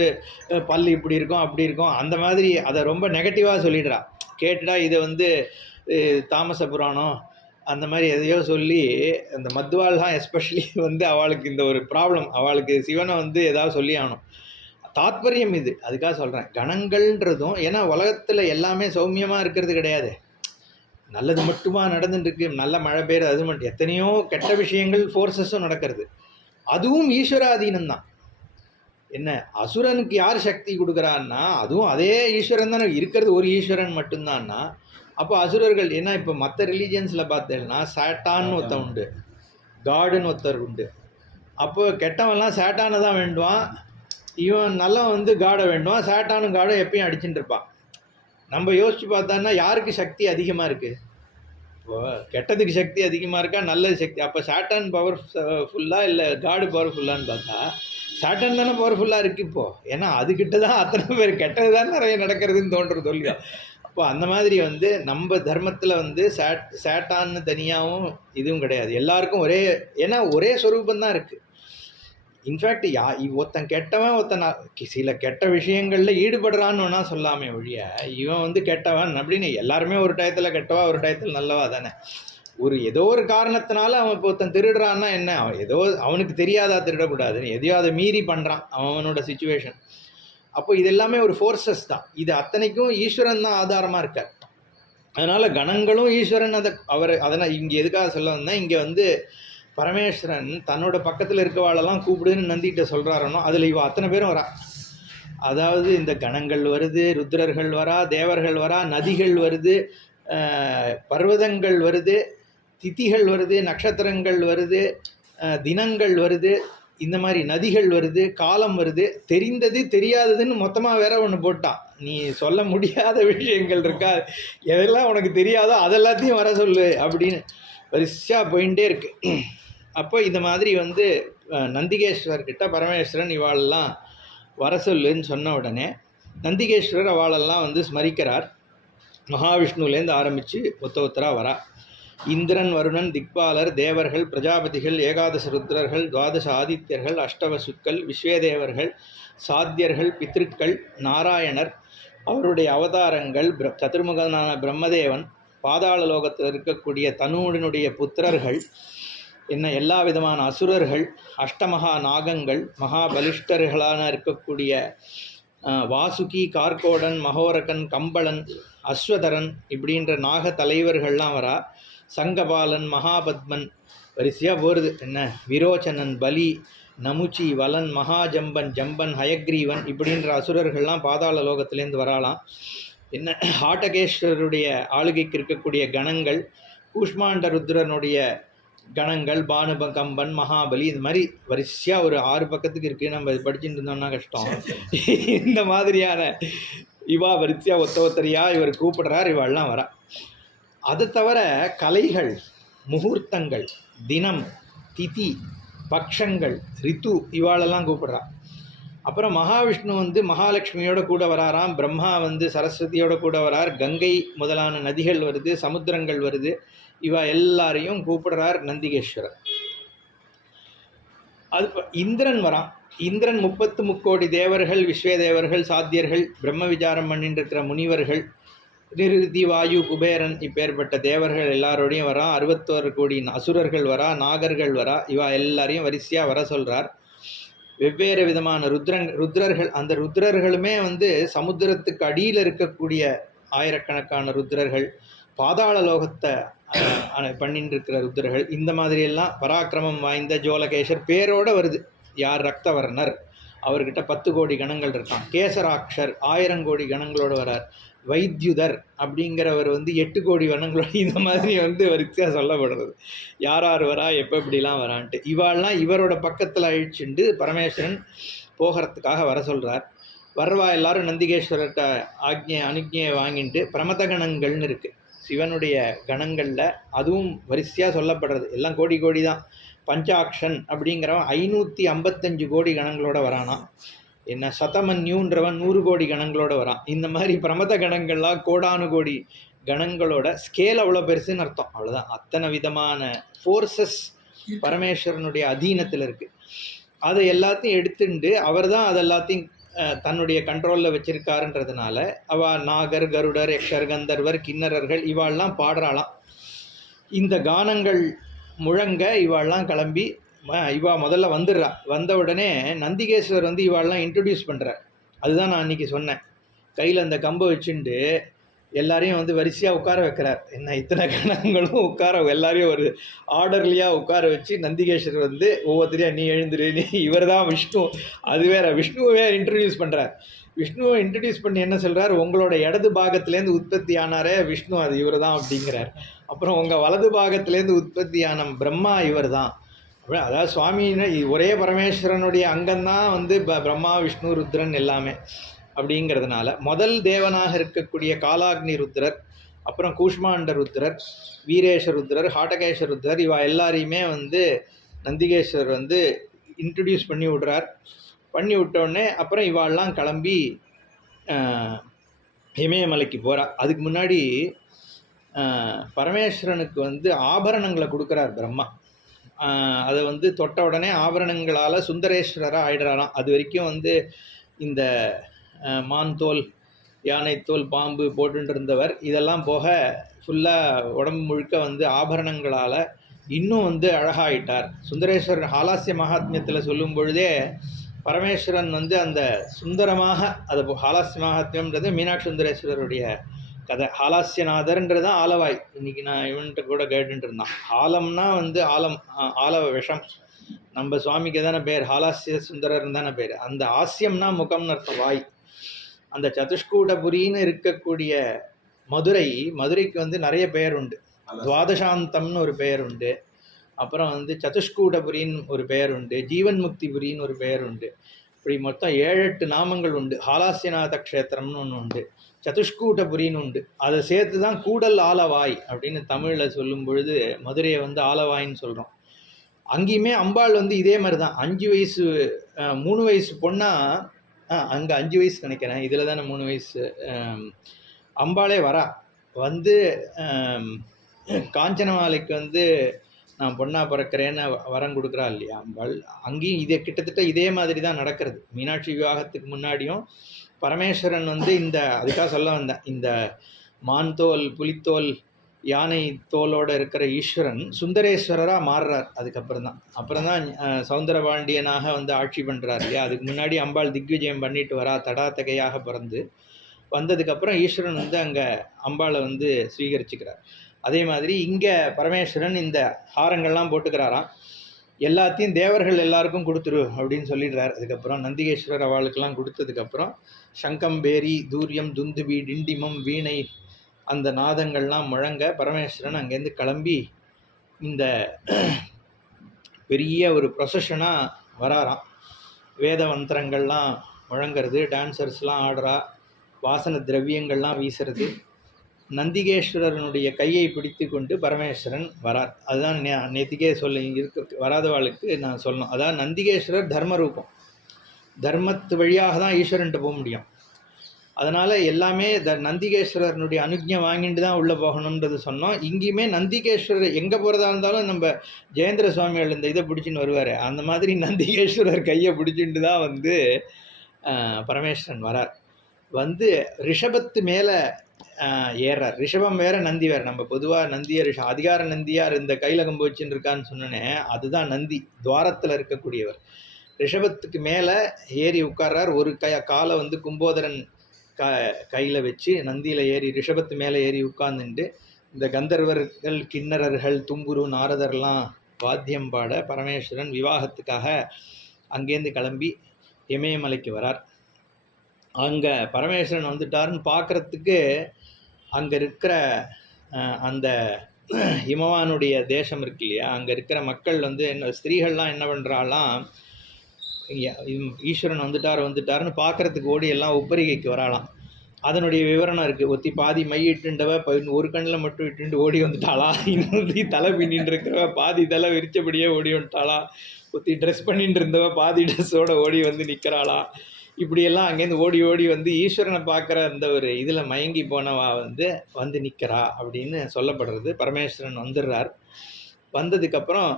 பல் இப்படி இருக்கும் அப்படி இருக்கும் அந்த மாதிரி அதை ரொம்ப நெகட்டிவாக சொல்லிடுறா. கேட்டுடா இதை வந்து தாமச புராணம் அந்த மாதிரி எதையோ சொல்லி, அந்த மத்வால்லாம் எஸ்பெஷலி வந்து அவளுக்கு இந்த ஒரு ப்ராப்ளம், அவளுக்கு சிவனை வந்து ஏதாவது சொல்லி ஆகணும். தாத்பரியம் இது, அதுக்காக சொல்கிறேன். கணங்கள்ன்றதும் ஏன்னா உலகத்தில் எல்லாமே சௌமியமாக இருக்கிறது கிடையாது, நல்லது மட்டுமா நடந்துட்டுருக்கு. நல்ல மழை பெய்யுது, அது மட்டும் எத்தனையோ கெட்ட விஷயங்கள் ஃபோர்ஸஸும் நடக்கிறது, அதுவும் ஈஸ்வராதீனம்தான். என்ன அசுரனுக்கு யார் சக்தி கொடுக்குறான்னா அதுவும் அதே ஈஸ்வரன் தானே இருக்கிறது, ஒரு ஈஸ்வரன் மட்டும்தான்னா. அப்போ அசுரர்கள் என்ன, இப்போ மற்ற ரிலீஜியன்ஸில் பார்த்தேன்னா சாட்டான்னு ஒருத்தன் உண்டு, காடுன்னு ஒருத்தர் உண்டு. அப்போ கெட்டவன்லாம் சேட்டானை தான் வேண்டுவான், இவன் நல்லா வந்து காடை வேண்டுவான். சேட்டானும் காடும் எப்பயும் அடிச்சுட்டு இருப்பான். நம்ம யோசிச்சு பார்த்தோன்னா யாருக்கு சக்தி அதிகமாக இருக்குது? இப்போது கெட்டதுக்கு சக்தி அதிகமாக இருக்கா, நல்லது சக்தி? அப்போ சேட்டான் பவர்ஃபுல்லாக இல்லை காடு பவர்ஃபுல்லான்னு பார்த்தா சேட்டன் தானே பவர்ஃபுல்லாக இருக்குது இப்போது. ஏன்னா அதுக்கிட்ட தான் அத்தனை பேர் கெட்டது தான் நிறைய நடக்கிறதுன்னு தோன்றுறது இல்லையா? அப்போ அந்த மாதிரி வந்து நம்ம தர்மத்தில் வந்து சேட்டான்னு தனியாகவும் இதுவும் கிடையாது, எல்லாருக்கும் ஒரே, ஏன்னா ஒரே ஸ்வரூபந்தான் இருக்குது. இன்ஃபேக்ட் ஒருத்தன் கெட்டவன், ஒருத்தன் சில கெட்ட விஷயங்களில் ஈடுபடுறான்னு வேணா சொல்லாமே ஒழிய, இவன் வந்து கெட்டவன் அப்படின்னு எல்லாருமே ஒரு டயத்தில் கெட்டவா ஒரு டயத்தில் நல்லவா தானே. ஏதோ ஒரு காரணத்தினால அவன் இப்போ ஒருத்தன் திருடுறான்னா என்ன, அவன் ஏதோ அவனுக்கு தெரியாதா திருடக்கூடாதுன்னு, எதையோ அதை மீறி பண்ணுறான் அவனோட சுச்சுவேஷன். அப்போ இது எல்லாமே ஒரு ஃபோர்ஸஸ் தான். இது அத்தனைக்கும் ஈஸ்வரன் தான் ஆதாரமாக இருக்கார். அதனால் கணங்களும் ஈஸ்வரன் அதனால் இங்கே எதுக்காக சொல்ல வந்தேன், இங்கே வந்து பரமேஸ்வரன் தன்னோட பக்கத்தில் இருக்கவாளெல்லாம் கூப்பிடுன்னு நந்திகிட்ட சொல்கிறாரனோ, அதில் இவ அத்தனை பேரும் வரா. அதாவது இந்த கணங்கள் வருது, ருத்ரர்கள் வரா, தேவர்கள் வரா, நதிகள் வருது, பர்வதங்கள் வருது, திதிகள் வருது, நட்சத்திரங்கள் வருது, தினங்கள் வருது, இந்த மாதிரி நதிகள் வருது, காலம் வருது, தெரிந்தது தெரியாததுன்னு மொத்தமாக வேற ஒன்று போட்டான். நீ சொல்ல முடியாத விஷயங்கள் இருக்கா, எதெல்லாம் உனக்கு தெரியாதோ அதெல்லாத்தையும் வர சொல்லு அப்படின்னு வரிசையாக போயிட்டே இருக்கு. அப்போ இந்த மாதிரி வந்து நந்திகேஸ்வரர்கிட்ட பரமேஸ்வரன் இவாளெல்லாம் வர சொல்லுன்னு சொன்ன உடனே நந்திகேஸ்வரர் அவளெல்லாம் வந்து ஸ்மரிக்கிறார். மகாவிஷ்ணுலேருந்து ஆரம்பித்து ஒத்தராக வரா. இந்திரன், வருணன், திக்பாலர், தேவர்கள், பிரஜாபதிகள், ஏகாதச ருத்ரர்கள், துவாதச ஆதித்யர்கள், அஷ்டவசுக்கள், விஸ்வேதேவர்கள், சாத்தியர்கள், பித்ருக்கள், நாராயணர், அவருடைய அவதாரங்கள், சதுர்முகனான பிரம்மதேவன், பாதாள லோகத்தில் இருக்கக்கூடிய தனுவினுடைய புத்திரர்கள், எல்லா விதமான அசுரர்கள், அஷ்டமகா நாகங்கள், மகாபலிஷ்டர்களான இருக்கக்கூடிய வாசுகி, கார்கோடன், மகோரகன், கம்பளன், அஸ்வதரன் இப்படின்ற நாக தலைவர்கள்லாம் வரா. சங்கபாலன், மகாபத்மன் வரிசையாக போகிறது. விரோச்சனன், பலி, நமுச்சி, வலன், மகாஜம்பன், ஜம்பன், ஹயக்ரீவன் இப்படின்ற அசுரர்கள்லாம் பாதாள லோகத்திலேருந்து வராலாம். ஆட்டகேஸ்வரருடைய ஆளுகைக்கு இருக்கக்கூடிய கணங்கள், கூஷ்மாண்ட ருத்ரனுடைய கணங்கள், பானுபகம்பன், மகாபலி, இது மாதிரி வரிசையாக ஒரு 6 பக்கத்துக்கு இருக்குது. நம்ம இது படிச்சுட்டு இருந்தோம்னா கஷ்டம். இந்த மாதிரியான இவா வரிசையாக ஒத்தரியாக இவர் கூப்பிடுறார், இவாள்லாம் வரா. அதை தவிர கலைகள், முகூர்த்தங்கள், தினம், திதி, பக்ஷங்கள், ரித்து இவாளெல்லாம் கூப்பிடுறா. அப்புறம் மகாவிஷ்ணு வந்து மகாலட்சுமியோட கூட வராராம், பிரம்மா வந்து சரஸ்வதியோட கூட வரார், கங்கை முதலான நதிகள் வருது, சமுத்திரங்கள் வருது, இவா எல்லாரையும் கூப்பிடுறார் நந்திகேஸ்வரர். அது இந்திரன் வரான். இந்திரன் 30 முக்கோடி தேவர்கள், விஸ்வேதேவர்கள், சாத்தியர்கள், பிரம்ம விசாரம் பண்ணிட்டு இருக்கிற முனிவர்கள், நிருதி, வாயு, குபேரன் இப்பேற்பட்ட தேவர்கள் எல்லாரோடையும் வரா. 61 கோடி அசுரர்கள் வரா, நாகர்கள் வரா. இவா எல்லாரையும் வரிசையாக வர சொல்கிறார். வெவ்வேறு விதமான ருத்ரர்கள், அந்த ருத்ரர்களுமே வந்து சமுத்திரத்துக்கு அடியில் இருக்கக்கூடிய ஆயிரக்கணக்கான ருத்ரர்கள், பாதாள லோகத்தை பண்ணிட்டு இருக்கிற ருத்ரர்கள், இந்த மாதிரியெல்லாம் பராக்கிரமம் வாய்ந்த ஜோலகேஷர் பேரோடு வருது. யார்? ரக்தவர்ணர், அவர்கிட்ட 10 கோடி கணங்கள் இருக்கான். கேசராட்சர் 1000 கோடி கணங்களோடு வரார். வைத்யுதர் அப்படிங்கிறவர் வந்து 8 கோடி கணங்களோடு, இந்த மாதிரி வந்து வரிசையாக சொல்லப்படுறது. யார் வரா, எப்படிலாம் வரான்ட்டு. இவாள்லாம் இவரோட பக்கத்தில் அழிச்சுண்டு பரமேஸ்வரன் போகிறதுக்காக வர சொல்கிறார். வர்றவா எல்லாரும் நந்திகேஸ்வரர்கிட்ட அனுஜையை வாங்கிட்டு பிரமத கணங்கள்னு இருக்குது சிவனுடைய கணங்களில், அதுவும் வரிசையாக சொல்லப்படுறது. எல்லாம் கோடி கோடி தான். பஞ்சாக்ஷன் அப்படிங்கிறவன் 555 கோடி கணங்களோட வரானா. சதமன்யூன்றவன் 100 கோடி கணங்களோட வரான். இந்த மாதிரி பிரமத கணங்கள்லாம் கோடானு கோடி கணங்களோட ஸ்கேல் அவ்வளோ பெருசுன்னு அர்த்தம். அவ்வளோதான். அத்தனை விதமான ஃபோர்ஸஸ் பரமேஸ்வரனுடைய அதீனத்தில் இருக்குது. அதை எல்லாத்தையும் எடுத்துட்டு அவர் தான் அது எல்லாத்தையும் தன்னுடைய கண்ட்ரோலில் வச்சிருக்காருன்றதுனால நாகர், கருடர், யக்ஷர், கந்தர்வர், கிண்ணறர்கள் இவாள்லாம் பாடுறாளாம். இந்த கானங்கள் முழங்க இவாள்லாம் கிளம்பி இவா முதல்ல வந்துடுறா. வந்த உடனே நந்திகேஸ்வரர் வந்து இவாள்லாம் இன்ட்ரடியூஸ் பண்ணுறார். அதுதான் நான் அன்றைக்கி சொன்னேன். கையில் அந்த கம்பை வச்சுட்டு எல்லாரையும் வந்து வரிசையாக உட்கார வைக்கிறார். இத்தனை கணங்களும் எல்லாரையும் ஒரு ஆர்டர்லியாக உட்கார வச்சு நந்திகேஸ்வரர் வந்து ஒவ்வொருத்தரையா நீ எழுந்துரு, நீ இவர் தான் விஷ்ணு, அது வேற விஷ்ணுவே இன்ட்ரடியூஸ் பண்ணுறார். விஷ்ணுவை இன்ட்ரடியூஸ் பண்ணி என்ன சொல்கிறார், உங்களோட இடது பாகத்துலேருந்து உற்பத்தி ஆனாரே விஷ்ணு, அது இவர் தான் அப்படிங்கிறார். அப்புறம் உங்கள் வலது பாகத்துலேருந்து உற்பத்தியான பிரம்மா இவர் தான். அதாவது சுவாமின்னா ஒரே பரமேஸ்வரனுடைய அங்கம்தான் வந்து பிரம்மா, விஷ்ணு, ருத்ரன் எல்லாமே. அப்படிங்கிறதுனால முதல் தேவனாக இருக்கக்கூடிய காலாக்னி ருத்ரர், அப்புறம் கூஷ்மாண்ட ருத்ரர், வீரேஷ ருத்ரர், ஹாட்டகேஷ ருத்ரர், இவா எல்லாரையுமே வந்து நந்திகேஸ்வரர் வந்து இன்ட்ரடியூஸ் பண்ணி விடுறார். பண்ணி விட்டோடனே அப்புறம் இவாள்லாம் கிளம்பி இமயமலைக்கு போகிறா. அதுக்கு முன்னாடி பரமேஸ்வரனுக்கு வந்து ஆபரணங்களை கொடுக்குறார் பிரம்மா. அதை வந்து தொட்ட உடனே ஆபரணங்களால் சுந்தரேஸ்வரராக ஆயிடுறாராம். அது வரைக்கும் வந்து இந்த மான் தோல், யானை தோல், பாம்பு போட்டுட்டு இருந்தவர். இதெல்லாம் போக ஃபுல்லாக உடம்பு முழுக்க வந்து ஆபரணங்களால் இன்னும் வந்து அழகாயிட்டார். சுந்தரேஸ்வரர் ஹாலாசிய மகாத்மியத்தில் சொல்லும் பொழுதே பரமேஸ்வரன் வந்து அந்த சுந்தரமாக அது ஹாலாஸ்ய மகாத்மியம்ன்றது மீனாட்சி சுந்தரேஸ்வரருடைய கதை. ஹாலாஸ்யநாதர்ன்றது ஆலவாய். இன்னைக்கு நான் இவன்கிட்ட கூட கேட்டுட்டு இருந்தான். ஆலம்னா வந்து ஆலவ விஷம். நம்ம சுவாமிக்கு தானே பேர் ஹாலாஸ்ய சுந்தரர்னு தானே பேர். அந்த ஆசியம்னா முகம்னு அர்த்தம், வாய். அந்த சதுஷ்கூடபுரின்னு இருக்கக்கூடிய மதுரைக்கு வந்து நிறைய பெயர் உண்டு. துவாதசாந்தம்னு ஒரு பெயர் உண்டு. அப்புறம் வந்து சதுஷ்கூடபுரின்னு ஒரு பெயர் உண்டு. ஜீவன் முக்திபுரின்னு ஒரு பெயர் உண்டு. இப்படி மொத்தம் 7-8 நாமங்கள் உண்டு. ஹாலாஸ்யநாத க்ஷேத்திரம்னு ஒன்று உண்டு, சதுஷ்கூடபுரின்னு உண்டு. அதை சேர்த்து தான் கூடல் ஆலவாய் அப்படின்னு தமிழில் சொல்லும் பொழுது மதுரையை வந்து ஆலவாயின்னு சொல்கிறோம். அங்கேயுமே அம்பாள் வந்து இதே மாதிரி தான். 5 வயசு 3 வயசு பொண்ணா, அங்கே 5 வயசு நினைக்கிறேன், இதில் தானே 3 வயசு. அம்பாளே வரா வந்து காஞ்சனமாலைக்கு வந்து நான் பொண்ணா பிறக்கிறேன்னு வரம் கொடுக்குறா இல்லையா அம்பாள். அங்கேயும் இதே கிட்டத்தட்ட இதே மாதிரி தான் நடக்கிறது. மீனாட்சி விவாகத்துக்கு முன்னாடியும் பரமேஸ்வரன் வந்து அதுக்காக சொல்ல வந்தேன், இந்த மான் தோல் புலித்தோல் யானை தோலோடு இருக்கிற ஈஸ்வரன் சுந்தரேஸ்வரராக மாறுறார். அதுக்கப்புறம் தான் சௌந்தரபாண்டியனாக வந்து ஆட்சி பண்ணுறார் இல்லையா. அதுக்கு முன்னாடி அம்பாள் திக்விஜயம் பண்ணிட்டு வரா, தடாத்தகையாக பிறந்து வந்ததுக்கப்புறம் ஈஸ்வரன் வந்து அங்கே அம்பாளை வந்து ஸ்வீகரிச்சுக்கிறார். அதே மாதிரி இங்கே பரமேஸ்வரன் இந்த ஹாரங்கள்லாம் போட்டுக்கிறாராம். எல்லாத்தையும் தேவர்கள் எல்லாருக்கும் கொடுத்துரு அப்படின்னு சொல்லிடுறார். அதுக்கப்புறம் நந்திகேஸ்வரர் அவளுக்கெல்லாம் கொடுத்ததுக்கப்புறம் சங்கம் பேரி தூரியம் துந்துபி டிண்டிமம் வீணை அந்த நாதங்கள்லாம் முழங்க பரமேஸ்வரன் அங்கேருந்து கிளம்பி இந்த பெரிய ஒரு ப்ரொசஷனாக வராராம். வேத மந்திரங்கள்லாம் முழங்கிறது, டான்சர்ஸ்லாம் ஆடுறா, வாசன திரவியங்கள்லாம் வீசுறது. நந்திகேஸ்வரனுடைய கையை பிடித்து கொண்டு பரமேஸ்வரன் வரார். அதுதான் நேத்திக்கே வராதவாளுக்கு நான் சொல்லணும். அதாவது நந்திகேஸ்வரர் தர்மரூபம். தர்மத்து வழியாக தான் ஈஸ்வரன்ட்டு போக முடியும். அதனால் எல்லாமே நந்திகேஸ்வரனுடைய அனுஜ்ஞை வாங்கிட்டு தான் உள்ளே போகணுன்றது சொன்னோம். இங்கேயுமே நந்திகேஸ்வரர் எங்கே போகிறதா இருந்தாலும் நம்ம ஜெயேந்திர சுவாமிகள் இந்த இதை பிடிச்சின்னு வருவார். அந்த மாதிரி நந்திகேஸ்வரர் கையை பிடிச்சிட்டு தான் வந்து பரமேஸ்வரன் வரார். வந்து ரிஷபத்து மேலே ஏறார். ரிஷபம் வேற நந்தி வேறு. நம்ம பொதுவாக நந்தியை அதிகார நந்தியார் இந்த கையில் கம்பு வச்சுன்னு இருக்கான்னு சொன்னோன்னே அதுதான் நந்தி, துவாரத்தில் இருக்கக்கூடியவர். ரிஷபத்துக்கு மேலே ஏறி உட்கார்றார். ஒரு காலை வந்து கும்போதரன் கையில் வச்சு நந்தியில் ஏறி ரிஷபத்து மேலே ஏறி உட்கார்ந்துட்டு இந்த கந்தர்வர்கள் கிண்ணறர்கள் தும்புரு நாரதர்லாம் வாத்தியம் பாட பரமேஸ்வரன் விவாகத்துக்காக அங்கேருந்து கிளம்பி இமயமலைக்கு வரார். அங்கே பரமேஸ்வரன் வந்துட்டாருன்னு பார்க்குறதுக்கு அங்கே இருக்கிற அந்த இமவானுடைய தேசம் இருக்கு இல்லையா, அங்கே இருக்கிற மக்கள் வந்து ஸ்திரீகள்லாம் என்ன பண்ணுறாலாம், ஈஸ்வரன் வந்துட்டாருன்னு பார்க்குறதுக்கு ஓடி எல்லாம் ஒப்பரிகைக்கு வராலாம். அதனுடைய விவரணம் இருக்குது. ஒத்தி பாதி மை இட்டுண்டவ ஒரு கண்ணில் மட்டும் இட்டுண்டு ஓடி வந்துட்டாளா, இன்னொரு தலை பின்னின்னு இருக்கிறவ பாதி தலை விரிச்சபடியே ஓடி வந்துட்டாளா, ஒத்தி ட்ரெஸ் பண்ணிட்டு இருந்தவ பாதி ட்ரெஸ்ஸோடு ஓடி வந்து நிற்கிறாளா, இப்படியெல்லாம் அங்கேருந்து ஓடி ஓடி வந்து ஈஸ்வரனை பார்க்குற அந்த ஒரு இதில் மயங்கி போனவா வந்து நிற்கிறா அப்படின்னு சொல்லப்படுறது. பரமேஸ்வரன் வந்துடுறார். வந்ததுக்கப்புறம்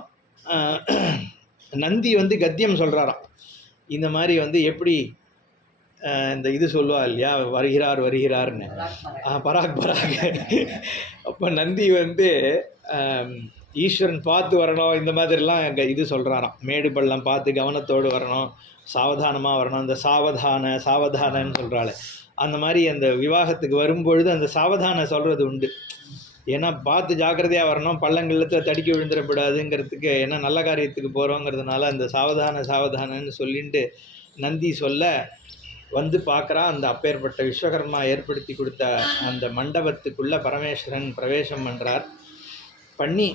நந்தி வந்து கத்தியம் சொல்கிறாராம். இந்த மாதிரி வந்து எப்படி இந்த இது சொல்லுவா இல்லையா, வருகிறார்னு, பராக். அப்போ நந்தி வந்து ஈஸ்வரன் பார்த்து வரணும், இந்த மாதிரிலாம் அங்கே இது சொல்கிறாராம். மேடு பள்ளம் பார்த்து கவனத்தோடு வரணும், சாவதானமாக வரணும். அந்த சாவதானன்னு சொல்கிறாள். அந்த மாதிரி அந்த விவாகத்துக்கு வரும்பொழுது அந்த சாவதான சொல்கிறது உண்டு. ஏன்னா பார்த்து ஜாக்கிரதையாக வரணும், பள்ளங்களில் தடுக்கி விழுந்துடக்கூடாதுங்கிறதுக்கு, ஏன்னா நல்ல காரியத்துக்கு போகிறோங்கிறதுனால அந்த சாவதானன்னு சொல்லிட்டு நந்தி சொல்ல வந்து பார்க்குறா. அந்த அப்பேற்பட்ட விஸ்வகர்மா ஏற்படுத்தி கொடுத்த அந்த மண்டபத்துக்குள்ளே பரமேஸ்வரன் பிரவேசம் பண்ணுறார். பண்ணி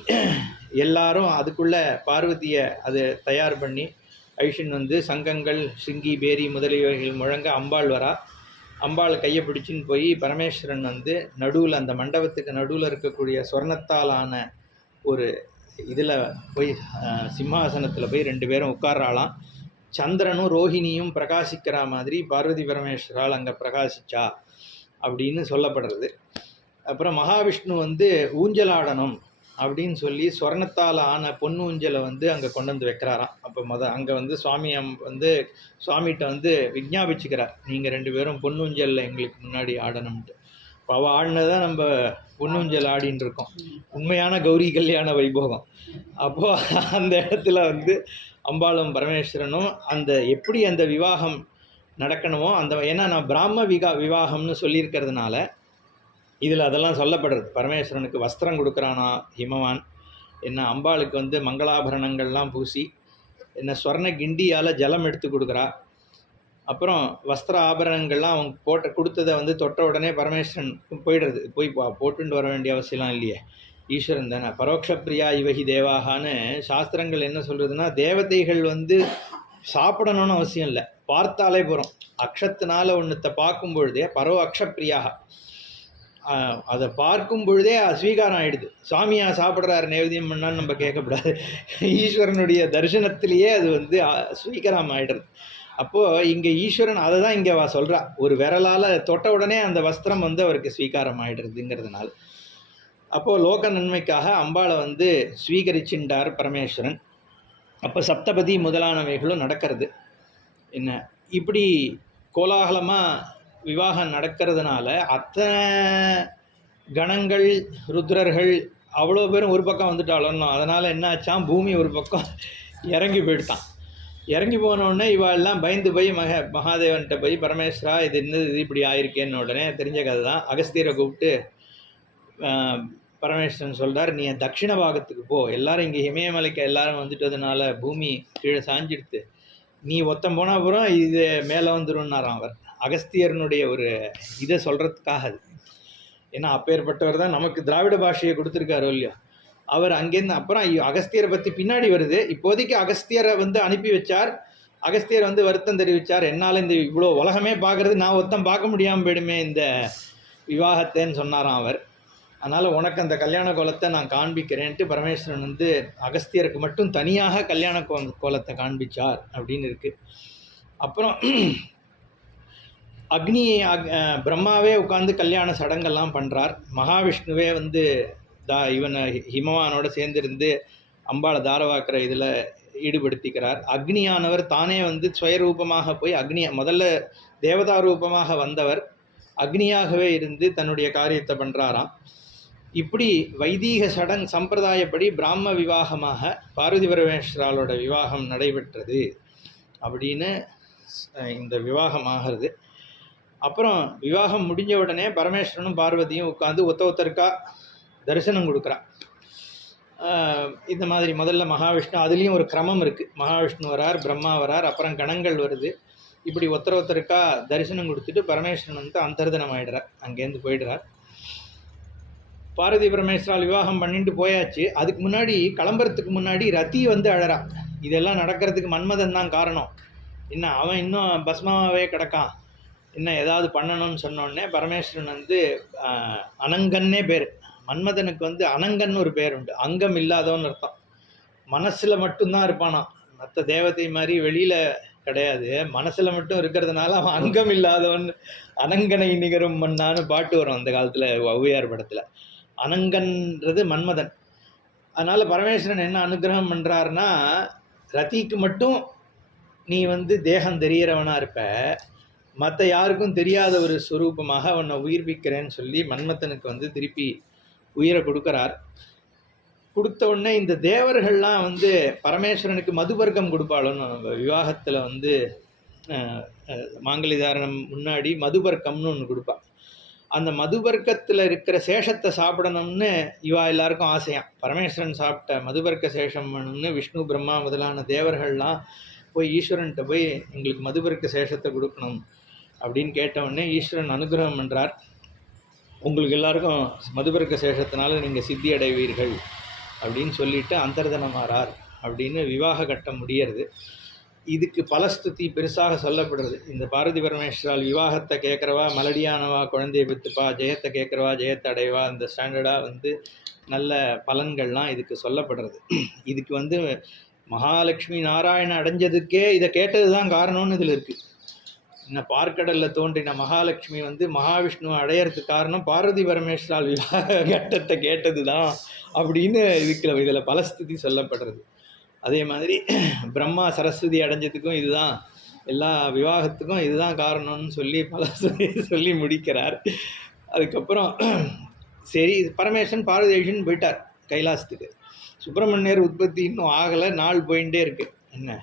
எல்லாரும் அதுக்குள்ளே பார்வதியை அது தயார் பண்ணி ஐஷன் வந்து சங்கங்கள் சிங்கி பேரி முதலியவைகள் முழங்க அம்பாள் வரா. அம்பாள் கையை பிடிச்சின்னு போய் பரமேஸ்வரன் வந்து நடுவில் அந்த மண்டபத்துக்கு நடுவில் இருக்கக்கூடிய சொர்ணத்தால் ஆன ஒரு இதில் போய் சிம்மாசனத்தில் போய் 2 பேரும் உட்கார்றாளாம். சந்திரனும் ரோஹிணியும் பிரகாசிக்கிற மாதிரி பார்வதி பரமேஸ்வரால் அங்கே பிரகாசிச்சா அப்படின்னு சொல்லப்படுறது. அப்புறம் மகாவிஷ்ணு வந்து ஊஞ்சலாடணும் அப்படின்னு சொல்லி சொர்ணத்தால் ஆன பொண்ணு ஊஞ்சலை வந்து அங்கே கொண்டு வந்து வைக்கிறாராம். அப்போ அங்கே வந்து சுவாமிகிட்ட வந்து விஞ்ஞாபிச்சுக்கிறார், நீங்கள் 2 பேரும் பொண்ணு ஊஞ்சலில் எங்களுக்கு முன்னாடி ஆடணும்ட்டு. இப்போ அவள் ஆடினதான் நம்ம பொண்ணு ஊஞ்சல் ஆடின்னு இருக்கோம், உண்மையான கௌரி கல்யாண வைபோகம். அப்போது அந்த இடத்துல வந்து அம்பாளும் பரமேஸ்வரனும் அந்த எப்படி அந்த விவாகம் நடக்கணுமோ அந்த, ஏன்னா நான் பிராம விவாகம்னு சொல்லியிருக்கிறதுனால இதில் அதெல்லாம் சொல்லப்படுறது. பரமேஸ்வரனுக்கு வஸ்திரம் கொடுக்குறானா ஹிமவான், என்ன அம்பாளுக்கு வந்து மங்களாபரணங்கள்லாம் பூசி, என்ன ஸ்வர்ண கிண்டியால் ஜலம் எடுத்து கொடுக்குறா. அப்புறம் வஸ்திர ஆபரணங்கள்லாம் அவங்க கொடுத்ததை வந்து தொட்ட உடனே பரமேஸ்வரன் போயிடுறது, போய் போட்டுட்டு வர வேண்டிய அவசியம்லாம் இல்லையே, ஈஸ்வரன் தானே. பரோட்ச பிரியா இவகி தேவாகான்னு சாஸ்திரங்கள் என்ன சொல்கிறதுனா, தேவதைகள் வந்து சாப்பிடணும்னு அவசியம் இல்லை, பார்த்தாலே போகிறோம். அக்ஷத்தினால ஒன்றுத்தை பார்க்கும் பொழுதே பரோ அக்ஷப்பிரியாக, அதை பார்க்கும் பொழுதே அஸ்வீகாரம் ஆகிடுது. சுவாமியா சாப்பிட்றாரு நைவேத்தியம் பண்ணான்னு நம்ம கேட்கக்கூடாது, ஈஸ்வரனுடைய தரிசனத்திலேயே அது வந்து ஸ்வீகாரம் ஆகிடுறது. அப்போது இங்கே ஈஸ்வரன் அதை தான் இங்கே சொல்கிறா, ஒரு விரலால் தொட்ட உடனே அந்த வஸ்திரம் வந்து அவருக்கு ஸ்வீகாரம் ஆகிடுறதுங்கிறதுனால. அப்போது லோக நன்மைக்காக அம்பாளை வந்து ஸ்வீகரிச்சுட்டார் பரமேஸ்வரன். அப்போ சப்தபதி முதலானவைகளும் நடக்கிறது. என்ன இப்படி கோலாகலமாக விவாகம் நடக்கிறதுனால அத்தனை கணங்கள் ருத்ரர்கள் அவ்வளோ பேரும் ஒரு பக்கம் வந்துட்டாலும், அதனால் என்ன ஆச்சான், பூமி ஒரு பக்கம் இறங்கி போயிட்டான். இறங்கி போனோடனே இவாளெல்லாம் பயந்து போய் மகாதேவன்கிட்ட போய், பரமேஸ்வரா இது என்னது, இது இப்படி ஆயிருக்கேன்னு உடனே தெரிஞ்ச கதை தான். அகஸ்தியரை கூப்பிட்டு பரமேஸ்வரன் சொல்கிறார், நீ தட்சிண பாகத்துக்கு போ, எல்லாரும் இங்கே இமயமலைக்கு எல்லாரும் வந்துட்டதுனால பூமி கீழே சாஞ்சிடுத்து, நீ ஒத்தம் போனால் அப்புறம் இது மேலே வந்துடும்னாராம் அவர். அகஸ்தியர்னுடைய ஒரு இதை சொல்கிறதுக்காக அது. ஏன்னா அப்பேற்பட்டவர் தான் நமக்கு திராவிட பாஷையை கொடுத்துருக்காரோ இல்லையோ. அவர் அங்கேருந்து அப்புறம் அகஸ்தியரை பற்றி பின்னாடி வருது. இப்போதைக்கு அகஸ்தியரை வந்து அனுப்பி வச்சார். அகஸ்தியர் வந்து வருத்தம் தெரிவித்தார், என்னால் இந்த இவ்வளோ உலகமே பார்க்குறது, நான் ஒருத்தம் பார்க்க முடியாமல் போயிடுமே இந்த விவாகத்தைன்னு சொன்னாராம் அவர். அதனால் உனக்கு அந்த கல்யாண கோலத்தை நான் காண்பிக்கிறேன்ட்டு பரமேஸ்வரன் வந்து அகஸ்தியருக்கு மட்டும் தனியாக கல்யாண கோலத்தை காண்பிச்சார் அப்படின்னு இருக்குது. அப்புறம் அக்னி பிரம்மாவே உட்காந்து கல்யாண சடங்கெல்லாம் பண்ணுறார். மகாவிஷ்ணுவே வந்து இவனை ஹிமவானோட சேர்ந்திருந்து அம்பாளை தாரவாக்கிற இதில் ஈடுபடுத்திக்கிறார். அக்னியானவர் தானே வந்து சுயரூபமாக போய் முதல்ல தேவதா ரூபமாக வந்தவர் அக்னியாகவே இருந்து தன்னுடைய காரியத்தை பண்ணுறாராம். இப்படி வைதீக சம்பிரதாயப்படி பிராம விவாகமாக பார்வதி பரமேஸ்வராலோட விவாகம் நடைபெற்றது அப்படின்னு இந்த விவாகமாகிறது. அப்புறம் விவாகம் முடிஞ்ச உடனே பரமேஸ்வரனும் பார்வதியும் உட்காந்து ஒருத்தருக்கா தரிசனம் கொடுக்குறான். இந்த மாதிரி முதல்ல மகாவிஷ்ணு, அதுலேயும் ஒரு கிரமம் இருக்குது. மகாவிஷ்ணு வரார், பிரம்மா வரார், அப்புறம் கணங்கள் வருது. இப்படி ஒருத்தருக்கா தரிசனம் கொடுத்துட்டு பரமேஸ்வரன் வந்து அந்தர்தனம் ஆகிடுறார், அங்கேருந்து போயிடுறார். பார்வதி பரமேஸ்வரால் விவாகம் பண்ணிட்டு போயாச்சு. அதுக்கு முன்னாடி கிளம்புறதுக்கு முன்னாடி ரதி வந்து அழறான். இதெல்லாம் நடக்கிறதுக்கு மன்மதன் தான் காரணம், என்ன அவன் இன்னும் பஸ்மாவே கிடக்கான், இன்னும் ஏதாவது பண்ணணும்னு சொன்னோடனே பரமேஸ்வரன் வந்து அனங்கன்னே பேர். மன்மதனுக்கு வந்து அனங்கன்னு ஒரு பேர் உண்டு, அங்கம் இல்லாதவன்னு அர்த்தம். மனசில் மட்டும்தான் இருப்பானா, மற்ற தேவதை மாதிரி வெளியில் கிடையாது, மனசில் மட்டும் இருக்கிறதுனால அவன் அங்கம் இல்லாதவன். அனங்கனை நிகரும் மண்ணான்னு பாட்டு வரும் அந்த காலத்தில் ஔவையார் படத்தில். அனங்கன்றது மன்மதன். அதனால் பரமேஸ்வரன் என்ன அனுகிரகம் பண்ணுறாருன்னா, ரதிக்கு மட்டும் நீ வந்து தேகம் தெரிகிறவனாக இருப்ப, மற்ற யாருக்கும் தெரியாத ஒரு ஸ்வரூபமாக அவனை உயிர்ப்பிக்கிறேன்னு சொல்லி மன்மதனுக்கு வந்து திருப்பி உயிரை கொடுக்குறார். கொடுத்த உடனே இந்த தேவர்கள்லாம் வந்து பரமேஸ்வரனுக்கு மதுவர்க்கம் கொடுப்பாளோன்னு, நம்ம விவாகத்தில் வந்து மாங்கலிதாரணம் முன்னாடி மதுவர்க்கம்னு ஒன்று கொடுப்பா. அந்த மதுவர்க்கத்தில் இருக்கிற சேஷத்தை சாப்பிடணும்னு இவா எல்லாருக்கும் ஆசையாம். பரமேஸ்வரன் சாப்பிட்ட மதுவர்க்க சேஷம் வேணும்னு விஷ்ணு பிரம்மா முதலான தேவர்கள்லாம் போய் ஈஸ்வரன்கிட்ட போய் எங்களுக்கு மதுவர்க்க சேஷத்தை கொடுக்கணும் அப்படின்னு கேட்டவுடனே ஈஸ்வரன் அனுகிரகம் பண்ணுறார். உங்களுக்கு எல்லாருக்கும் மதுவர்க்க சேஷத்தினால நீங்கள் சித்தி அடைவீர்கள் அப்படின்னு சொல்லிட்டு அந்தர்தனமாறார் அப்படின்னு விவாக கட்டம் முடியறது. இதுக்கு பலஸ்துதி பெருசாக சொல்லப்படுறது. இந்த பார்வதி பரமேஸ்வரால் விவாகத்தை கேட்குறவா மலடியானவா குழந்தையை பெற்றுப்பா, ஜெயத்தை கேட்குறவா ஜெயத்தை அடைவா, இந்த ஸ்டாண்டர்டாக வந்து நல்ல பலன்கள்லாம் இதுக்கு சொல்லப்படுறது. இதுக்கு வந்து மகாலட்சுமி நாராயணன் அடைஞ்சதுக்கே இதை கேட்டது தான் காரணம்னு இதில் இருக்குது. இன்னும் பார்க்கடலில் தோன்றின மகாலட்சுமி வந்து மகாவிஷ்ணுவை அடையிறதுக்கு காரணம் பார்வதி பரமேஸ்வரால் விவாக கட்டத்தை கேட்டது தான் அப்படின்னு இதில் பலஸ்துதி சொல்லப்படுறது. அதே மாதிரி பிரம்மா சரஸ்வதி அடைஞ்சதுக்கும் இதுதான், எல்லா விவாகத்துக்கும் இதுதான் காரணம்னு சொல்லி சொல்லி முடிக்கிறார். அதுக்கப்புறம் சரி பரமேஸ்வரன் பார்வதேஷன் போயிட்டார் கைலாசத்துக்கு. சுப்பிரமணியர் உற்பத்தி இன்னும் ஆகலை, நாள் போயிட்டே இருக்குது. என்ன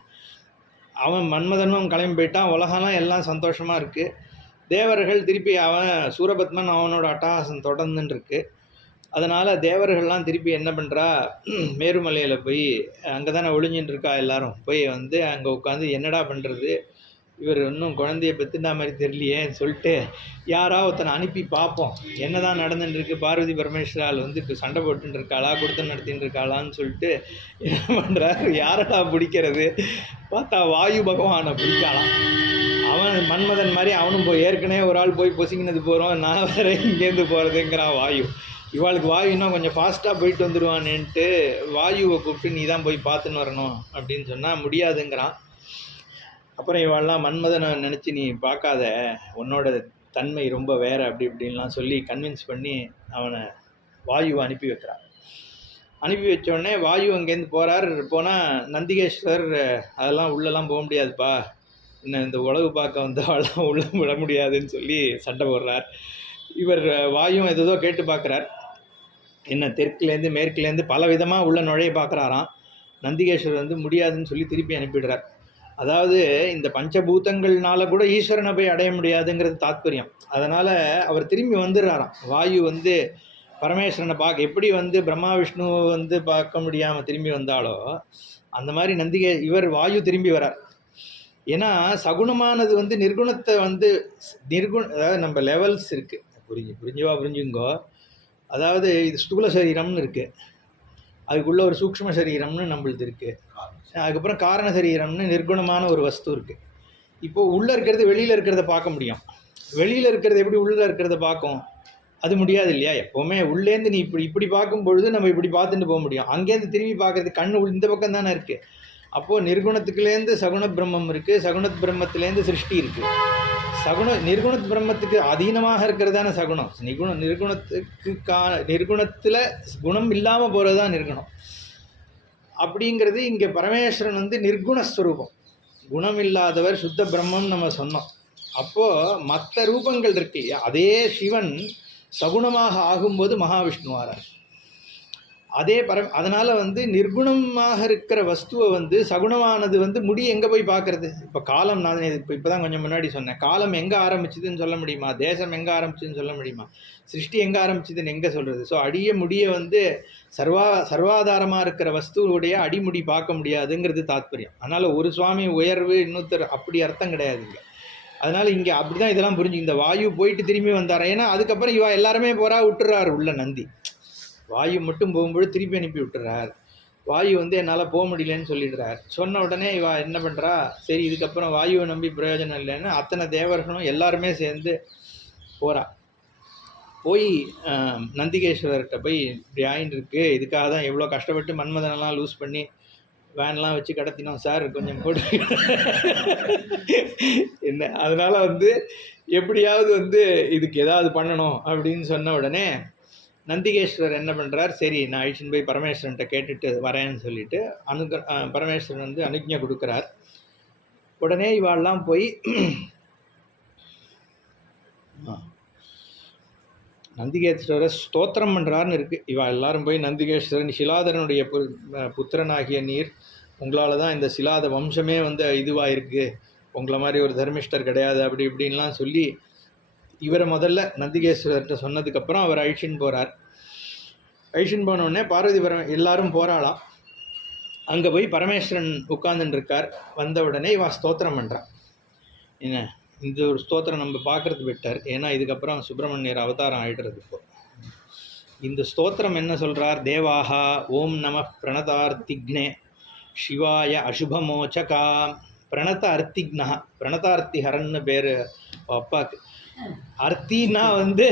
அவன் மன்மதனும் கிளம்பி போயிட்டான், உலகம்லாம் எல்லாம் சந்தோஷமாக இருக்குது. தேவர்கள் திருப்பி அவன் சூரபத்மன் அவனோட அட்டகாசம் தொடர்ந்துன்னு இருக்கு. அதனால் தேவர்கள்லாம் திருப்பி என்ன பண்ணுறா, மேருமலையில் போய் அங்கே தானே ஒளிஞ்சின்னு இருக்கா எல்லாரும், போய் வந்து அங்கே உட்காந்து என்னடா பண்ணுறது, இவர் இன்னும் குழந்தைய பெற்றுண்டா மாதிரி தெரியலையேன்னு சொல்லிட்டு யாராவது ஒருத்தனை அனுப்பி பார்ப்போம் என்ன தான் நடந்துட்டுருக்கு, பார்வதி பரமேஸ்வரால் வந்து இப்போ சண்டை போட்டுன்னு இருக்காளா, கொடுத்து நடத்தின்னு இருக்காளான்னு சொல்லிட்டு என்ன பண்ணுறாரு, யாரடா பிடிக்கிறது பார்த்தா வாயு பகவானை பிடிக்காளாம். அவன் மன்மதன் மாதிரி அவனும் போய் ஏற்கனவே ஒரு ஆள் போய் பொசிங்கினது போகிறோம், நான் வேறு இங்கேருந்து போகிறதுங்கிறான் வாயு. இவாளுக்கு வாயு இன்னும் கொஞ்சம் ஃபாஸ்ட்டாக போயிட்டு வந்துடுவான்னுட்டு வாயுவை கூப்பிட்டு நீ தான் போய் பார்த்துன்னு வரணும் அப்படின்னு சொன்னால் முடியாதுங்கிறான். அப்புறம் இவாள்லாம் மன்மதனை நினச்சி நீ பார்க்காத, உன்னோட தன்மை ரொம்ப வேறு அப்படி இப்படின்லாம் சொல்லி கன்வின்ஸ் பண்ணி அவனை வாயுவை அனுப்பி வைக்கிறான். அனுப்பி வச்சோடனே வாயு அங்கேருந்து போகிறார். போனால் நந்திகேஸ்வர் அதெல்லாம் உள்ளெல்லாம் போக முடியாதுப்பா, இன்னும் இந்த உழவு பார்க்க வந்தவாள்லாம் உள்ள விட முடியாதுன்னு சொல்லி சண்டை போடுறார். இவர் வாயும் ஏதோ கேட்டு பார்க்குறார், என்ன தெற்குலேருந்து மேற்குலேருந்து பல விதமாக உள்ள நுழைய பார்க்குறாராம். நந்திகேஸ்வர் வந்து முடியாதுன்னு சொல்லி திருப்பி அனுப்பிடுறார். அதாவது இந்த பஞ்சபூதங்கள்னால கூட ஈஸ்வரனை போய் அடைய முடியாதுங்கிறது தாத்பரியம். அதனால் அவர் திரும்பி வந்துடுறாராம். வாயு வந்து பரமேஸ்வரனை பார்க்க எப்படி வந்து பிரம்மா விஷ்ணுவை வந்து பார்க்க முடியாமல் திரும்பி வந்தாலோ அந்த மாதிரி இவர் வாயு திரும்பி வரார். ஏன்னா சகுனமானது வந்து நிர்குணத்தை வந்து அதாவது நம்ம லெவல்ஸ் இருக்குது, புரிஞ்சுங்கோ. அதாவது இது ஸ்தூல சரீரம்னு இருக்குது, அதுக்குள்ளே ஒரு சூக்ஷ்ம சரீரம்னு நம்மளுது இருக்குது, அதுக்கப்புறம் காரண சரீரம்னு நிர்குணமான ஒரு வஸ்து இருக்குது. இப்போது உள்ளே இருக்கிறது வெளியில் இருக்கிறத பார்க்க முடியும், வெளியில் இருக்கிறது எப்படி உள்ளே இருக்கிறத பார்க்கும், அது முடியாது இல்லையா. எப்போவுமே உள்ளேருந்து நீ இப்படி பார்க்கும் பொழுது நம்ம இப்படி பார்த்துட்டு போக முடியும், அங்கேருந்து திரும்பி பார்க்குறது கண்ணு இந்த பக்கம் தானே இருக்குது. அப்போது நிர்குணத்துக்குலேருந்து சகுண பிரம்மம் இருக்குது, சகுணத் பிரம்மத்துலேருந்து சிருஷ்டி இருக்குது. நிர்குணத் பிரம்மத்துக்கு அதீனமாக இருக்கிறதான சகுணம். நிர்குணத்தில் குணம் இல்லாமல் போகிறது தான் நிர்குணம். அப்படிங்கிறது இங்கே பரமேஸ்வரன் வந்து நிர்குணஸ்வரூபம், குணம் இல்லாதவர், சுத்த பிரம்மம் நம்ம சொன்னோம். அப்போது மற்ற ரூபங்கள் இருக்கு இல்லையா, அதே சிவன் சகுணமாக ஆகும்போது மகாவிஷ்ணுவாரார். அதே அதனால் வந்து நிர்குணமாக இருக்கிற வஸ்துவை வந்து சகுணமானது வந்து முடி எங்கே போய் பார்க்குறது. இப்போ காலம் நான் இப்போ தான் கொஞ்சம் முன்னாடி சொன்னேன், காலம் எங்கே ஆரம்பிச்சுதுன்னு சொல்ல முடியுமா, தேசம் எங்கே ஆரம்பிச்சுன்னு சொல்ல முடியுமா, சிருஷ்டி எங்கே ஆரம்பிச்சுதுன்னு எங்கே சொல்கிறது. ஸோ முடிய வந்து சர்வாதாரமாக இருக்கிற வஸ்துவோடைய அடிமுடி பார்க்க முடியாதுங்கிறது தாத்பரியம். அதனால் ஒரு சுவாமி உயர்வு இன்னொருத்தர் அப்படி அர்த்தம் கிடையாதுங்க. அதனால் இங்கே அப்படி தான் இதெல்லாம் புரிஞ்சு இந்த வாயு போயிட்டு திரும்பி வந்தார். ஏன்னா அதுக்கப்புறம் இவா எல்லாருமே போகிறா விட்டுறாரு உள்ள நந்தி. வாயு மட்டும் போகும்போது திருப்பி அனுப்பி விட்டுறார். வாயு வந்து என்னால் போக முடியலன்னு சொல்லிடுறார். சொன்ன உடனே இவா என்ன பண்ணுறா, சரி இதுக்கப்புறம் வாயுவை நம்பி பிரயோஜனம் இல்லைன்னு அத்தனை தேவர்களும் எல்லாருமே சேர்ந்து போகிறா. போய் நந்திகேஸ்வரர்கிட்ட போய் இப்படி ஆயின்னு இருக்கு, இதுக்காக தான் எவ்வளோ கஷ்டப்பட்டு மன்மதனெல்லாம் லூஸ் பண்ணி வேன்லாம் வச்சு கடத்தினோம் சார், கொஞ்சம் போட்டு என்ன, அதனால் வந்து எப்படியாவது வந்து இதுக்கு ஏதாவது பண்ணணும் அப்படின்னு சொன்ன உடனே நந்திகேஸ்வரர் என்ன பண்ணுறார், சரி நான் அழிச்சின்னு போய் பரமேஸ்வரன்கிட்ட கேட்டுட்டு வரேன்னு சொல்லிட்டு பரமேஸ்வரன் வந்து அனுஜ்ஞை கொடுக்குறார். உடனே இவாள்லாம் போய் நந்திகேஸ்வரரை ஸ்தோத்திரம் பண்ணுறாருன்னு இருக்குது. இவா எல்லாரும் போய் நந்திகேஸ்வரன் சிலாதரனுடைய புத்திரனாகிய நீர், உங்களால் தான் இந்த சிலாத வம்சமே வந்து இதுவாக இருக்குது, உங்களை மாதிரி ஒரு தர்மிஷ்டர் கிடையாது அப்படி இப்படின்லாம் சொல்லி இவரை முதல்ல நந்திகேஸ்வரர்கிட்ட சொன்னதுக்கப்புறம் அவர் அழிச்சின்னு போகிறார். அழிச்சின்னு போனோடனே பார்வதி எல்லாரும் போகிறாளாம். அங்கே போய் பரமேஸ்வரன் உட்கார்ந்துட்டு இருக்கார். வந்த உடனே இவன் ஸ்தோத்திரம் பண்ணுறான். என்ன இந்த ஒரு ஸ்தோத்திரம் நம்ம பார்க்குறது பெட்டர், ஏன்னா இதுக்கப்புறம் சுப்பிரமணியர் அவதாரம் ஆகிடுறது. இப்போ இந்த ஸ்தோத்திரம் என்ன சொல்கிறார், தேவாஹா ஓம் நம பிரணதார்த்திக்னே சிவாய அசுபமோச்சகா. பிரணத அர்த்திக்னா, பிரணதார்த்திஹரன்னு பேர் அப்பாவுக்கு. அர்த்தின்னா வந்து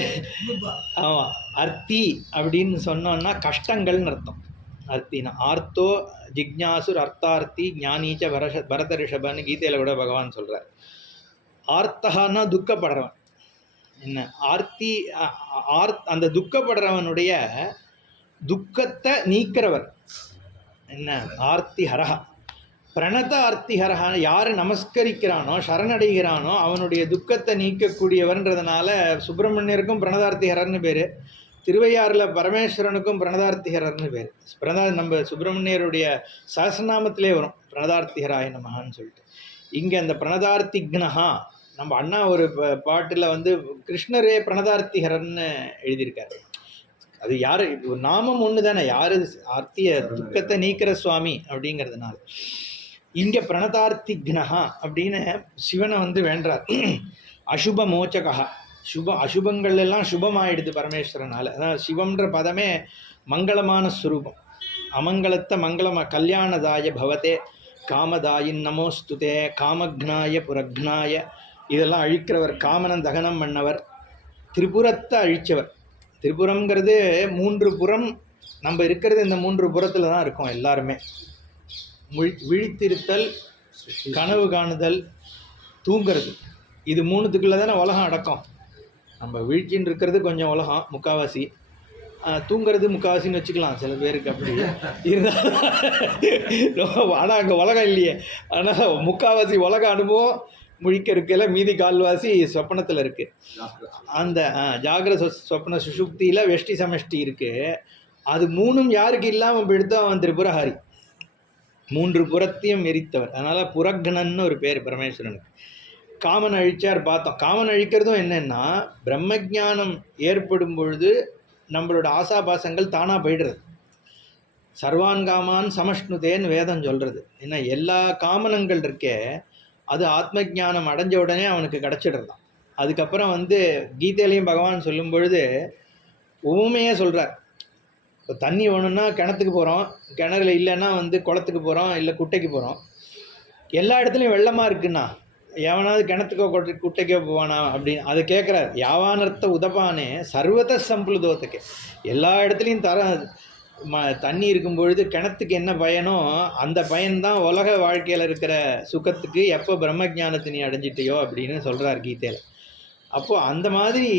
ஆமாம், அர்த்தி அப்படின்னு சொன்னோன்னா கஷ்டங்கள்னு அர்த்தம். அர்த்தினா ஆர்த்தோ ஜிக்ஞாசுர் அர்த்தார்த்தி ஞானீச்ச பரத ரிஷபன்னு கீதையில் கூட பகவான் சொல்கிறார். ஆர்த்தகான்னா துக்கப்படுறவன். என்ன ஆர்த்தி, அந்த துக்கப்படுறவனுடைய துக்கத்தை நீக்கிறவர். என்ன ஆர்த்தி ஹரஹா. பிரணத ஆர்த்திஹரஹா, யார் நமஸ்கரிக்கிறானோ சரணடைகிறானோ அவனுடைய துக்கத்தை நீக்கக்கூடியவர்ன்றதுனால சுப்பிரமணியருக்கும் பிரணதார்த்திஹரன்னு பேர், திருவையாறில் பரமேஸ்வரனுக்கும் பிரணதார்த்திகரர்னு பேர். நம்ம சுப்பிரமணியருடைய சஹஸ்ரநாமத்திலே வரும் பிரணதார்த்திகராய நமகான்னு சொல்லிட்டு. இங்கே அந்த பிரணதார்த்திக்னஹா, நம்ம அண்ணா ஒரு பாட்டில் வந்து கிருஷ்ணரே பிரணதார்த்திகரன்னு எழுதியிருக்காரு. அது யார், ஒரு நாமம் ஒன்று தானே, யார் ஆர்த்திய துக்கத்தை நீக்கிற சுவாமி அப்படிங்கிறதுனால. இங்கே பிரணதார்த்திக்னஹா அப்படின்னு சிவனை வந்து வேண்டார். அசுப மோச்சகா, அசுபங்கள் எல்லாம் சுபமாயிடுது பரமேஸ்வரனால். அதான் சிவம்ன்ற பதமே மங்களமான ஸ்வரூபம். அமங்கலத்தை மங்களமா, கல்யாணதாய பவதே காமதாயின் நமோஸ்துதே காமக்னாய புரக்னாய, இதெல்லாம் அழிக்கிறவர், காமனன் தகனம் பண்ணவர், திரிபுரத்தை அழித்தவர். திரிபுரம்ங்கிறது 3 புறம், நம்ம இருக்கிறது இந்த 3 புறத்தில் தான் இருக்கோம் எல்லாருமே. விழித்திருத்தல், கனவு காணுதல், தூங்கிறது, இது 3த்துக்குள்ளே தானே உலகம் அடக்கம். நம்ம வீழ்ச்சின்னு இருக்கிறது கொஞ்சம் உலகம் முக்கால்வாசி, தூங்கிறது முக்கால்வாசின்னு வச்சுக்கலாம் சில பேருக்கு. அப்படி இருந்தால் ஆனால் அங்கே உலகம் இல்லையே. ஆனால் முக்கால்வாசி உலக அனுபவம் முழிக்க இருக்கையில், மீதி கால்வாசி சொப்பனத்தில் இருக்குது. அந்த ஜாகிர சொப்பன சுஷுப்தியில் வெஷ்டி சமஷ்டி இருக்குது. அது 3ம் யாருக்கு இல்லாமல் போயிடுத்தோ அவன் திரிபுரஹாரி, 3 புறத்தையும் எரித்தவர். அதனால் புரக்னன்னு ஒரு பேர் பரமேஸ்வரனுக்கு. காமன் அழிச்சார் பார்த்தோம். காமன் அழிக்கிறதும் என்னென்னா, பிரம்மஜானம் ஏற்படும் பொழுது நம்மளோட ஆசாபாசங்கள் தானாக போய்டுறது. சர்வான் காமான் சமஷ்ணுதேன்னு வேதம் சொல்கிறது. ஏன்னா எல்லா காமனங்கள் இருக்கே அது ஆத்ம ஜானம் அடைஞ்ச உடனே அவனுக்கு கிடச்சிடுறதான். அதுக்கப்புறம் வந்து கீதையிலையும் பகவான் சொல்லும் பொழுது உண்மையே சொல்கிறார். இப்போ தண்ணி வேணும்னா கிணத்துக்கு போகிறோம், கிணறுல இல்லைன்னா வந்து குளத்துக்கு போகிறோம், இல்லை குட்டைக்கு போகிறோம். எல்லா இடத்துலையும் வெள்ளமாக இருக்குன்னா எவனாவது கிணத்துக்கோ குட்டைக்கோ போவானா அப்படின்னு அதை கேட்குறார். யாவானர்த்த உதப்பானே சர்வத சம்புளுதோத்துக்கு, எல்லா இடத்துலையும் தண்ணி இருக்கும் பொழுது கிணத்துக்கு என்ன பயனோ அந்த பயன்தான் உலக வாழ்க்கையில் இருக்கிற சுகத்துக்கு எப்போ பிரம்மஜானத்தை நீ அடைஞ்சிட்டியோ அப்படின்னு சொல்கிறார் கீதையில். அப்போது அந்த மாதிரி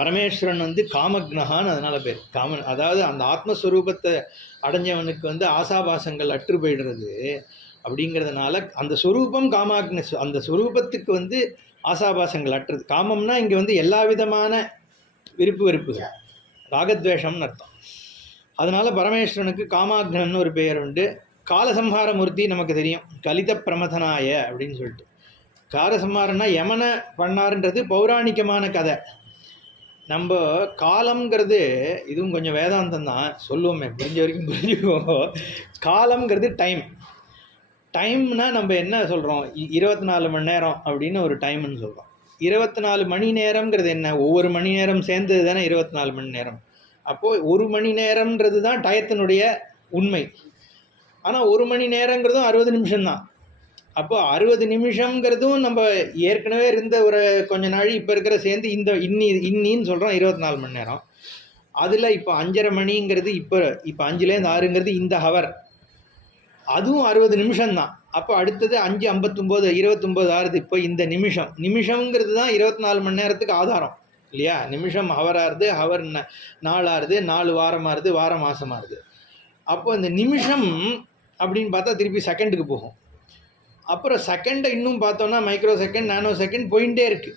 பரமேஸ்வரன் வந்து காமக்னஹான்னு அதனால் பேர். காமன் அதாவது அந்த ஆத்மஸ்வரூபத்தை அடைஞ்சவனுக்கு வந்து ஆசாபாசங்கள் அற்று போயிடுறது. அப்படிங்கிறதுனால அந்த ஸ்வரூபம் காமாக்னி, அந்த ஸ்வரூபத்துக்கு வந்து ஆசாபாசங்கள் அற்றது. காமம்னா இங்கே வந்து எல்லா விதமான விருப்பு வெறுப்புகள், ராகத்வேஷம்னு அர்த்தம். அதனால் பரமேஸ்வரனுக்கு காமாக்னன்னு ஒரு பெயர் உண்டு. காலசம்ஹார மூர்த்தி நமக்கு தெரியும், கலித பிரமதனாய அப்படின்னு சொல்லிட்டு. காலசம்ஹாரம்னா யமனை பண்ணாருன்றது பௌராணிகமான கதை. நம்ம காலம்ங்கிறது இதுவும் கொஞ்சம் வேதாந்தம் தான் சொல்லுவோமே, புரிஞ்ச வரைக்கும் புரிஞ்சுக்குவோம். காலம்ங்கிறது டைம். டைம்னா நம்ம என்ன சொல்கிறோம், 24 மணி நேரம் அப்படின்னு ஒரு டைம்னு சொல்கிறோம். 24 மணி நேரம்ங்கிறது என்ன, ஒவ்வொரு மணி நேரம் சேர்ந்தது தானே 24 மணி நேரம். அப்போது 1 மணி நேரம்ன்றது தான் டயத்தினுடைய உண்மை. ஆனால் 1 மணி நேரங்கிறதும் 60 நிமிஷம்தான். அப்போது 60 நிமிஷங்கிறதும் நம்ம ஏற்கனவே இருந்த ஒரு கொஞ்ச நாள் இப்போ இருக்கிற சேர்ந்து இந்த இன்னின்னு சொல்கிறோம் 24 மணி நேரம். அதில் இப்போ 5:30 மணிங்கிறது இப்போ 5லேருந்து 6ங்கிறது இந்த ஹவர், அதுவும் 60 நிமிஷம்தான். அப்போ அடுத்தது 5:59 29 ஆறுது. இப்போ இந்த நிமிஷங்கிறது தான் 24 மணி நேரத்துக்கு ஆதாரம் இல்லையா? நிமிஷம் ஹவராகுது, ஹவர் நாளாகுது, 4 வாரமாகுது, வாரம் மாதமாகுது. அப்போ இந்த நிமிஷம் அப்படின்னு பார்த்தா திருப்பி செகண்டுக்கு போகும். அப்புறம் செகண்டை இன்னும் பார்த்தோன்னா மைக்ரோ செகண்ட், நானோ செகண்ட் போயிட்டே இருக்குது.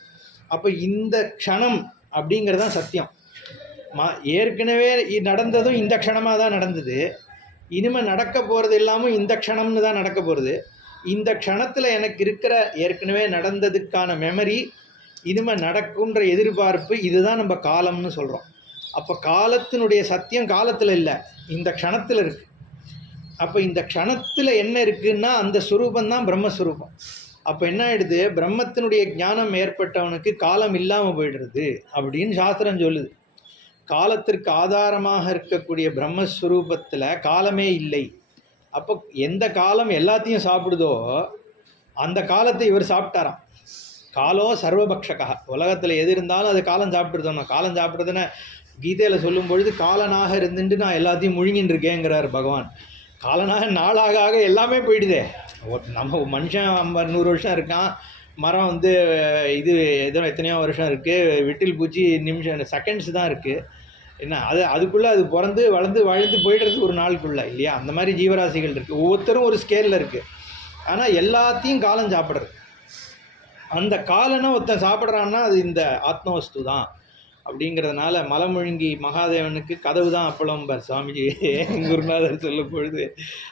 அப்போ இந்த க்ஷணம் அப்படிங்கிறது தான் சத்தியம். ஏற்கனவே நடந்ததும் இந்த க்ஷணமாக தான் நடந்தது. இனிமேல் நடக்க போகிறது எல்லாமும் இந்த க்ஷணம்னு தான் நடக்க போகிறது. இந்த க்ஷணத்தில் எனக்கு இருக்கிற ஏற்கனவே நடந்ததுக்கான மெமரி, இனிமேல் நடக்கும்ன்ற எதிர்பார்ப்பு, இதுதான் நம்ம காலம்னு சொல்கிறோம். அப்போ காலத்தினுடைய சத்தியம் காலத்தில் இல்லை, இந்த க்ஷணத்தில் இருக்குது. அப்போ இந்த க்ஷணத்தில் என்ன இருக்குன்னா அந்த ஸ்வரூபந்தான் பிரம்மஸ்வரூபம். அப்போ என்ன ஆகிடுது, பிரம்மத்தினுடைய ஞானம் ஏற்பட்டவனுக்கு காலம் இல்லாமல் போயிடுறது அப்படின்னு சாஸ்திரம் சொல்லுது. காலத்திற்கு ஆதாரமாக இருக்கக்கூடிய பிரம்மஸ்வரூபத்தில் காலமே இல்லை. அப்போ எந்த காலம் எல்லாத்தையும் சாப்பிடுதோ அந்த காலத்தை இவர் சாப்பிட்டாராம். காலோ சர்வபக்ஷகா, உலகத்தில் எது இருந்தாலும் அது காலம் சாப்பிட்றதோன்னா. காலம் சாப்பிட்றதுன்னு கீதையில் சொல்லும் பொழுது காலனாக இருந்துட்டு நான் எல்லாத்தையும் முழுங்கின்னு இருக்கேங்கிறார் பகவான். காலனாக நாளாக ஆக எல்லாமே போயிடுதே. நம்ம மனுஷன் 50-100 வருஷம் இருக்கான், மரம் வந்து இது ஏதோ எத்தனையோ வருஷம் இருக்குது, விட்டில் பூச்சி நிமிஷம் செகண்ட்ஸ் தான் இருக்குது. என்ன அதுக்குள்ளே அது பிறந்து வளர்ந்து வாழ்ந்து போய்டுறதுக்கு ஒரு நாளுக்குள்ளே இல்லையா? அந்த மாதிரி ஜீவராசிகள் இருக்குது, ஒவ்வொருத்தரும் ஒரு ஸ்கேலில் இருக்குது. ஆனால் எல்லாத்தையும் காலம் சாப்பிட்றது. அந்த காலனை ஒருத்தன் சாப்பிட்றான்னா அது இந்த ஆத்மவஸ்து தான். அப்படிங்கிறதுனால மலமுழுங்கி மகாதேவனுக்கு கதவு தான் அப்பளம்பார் சுவாமிஜி குருநாதர் சொல்லும் பொழுது.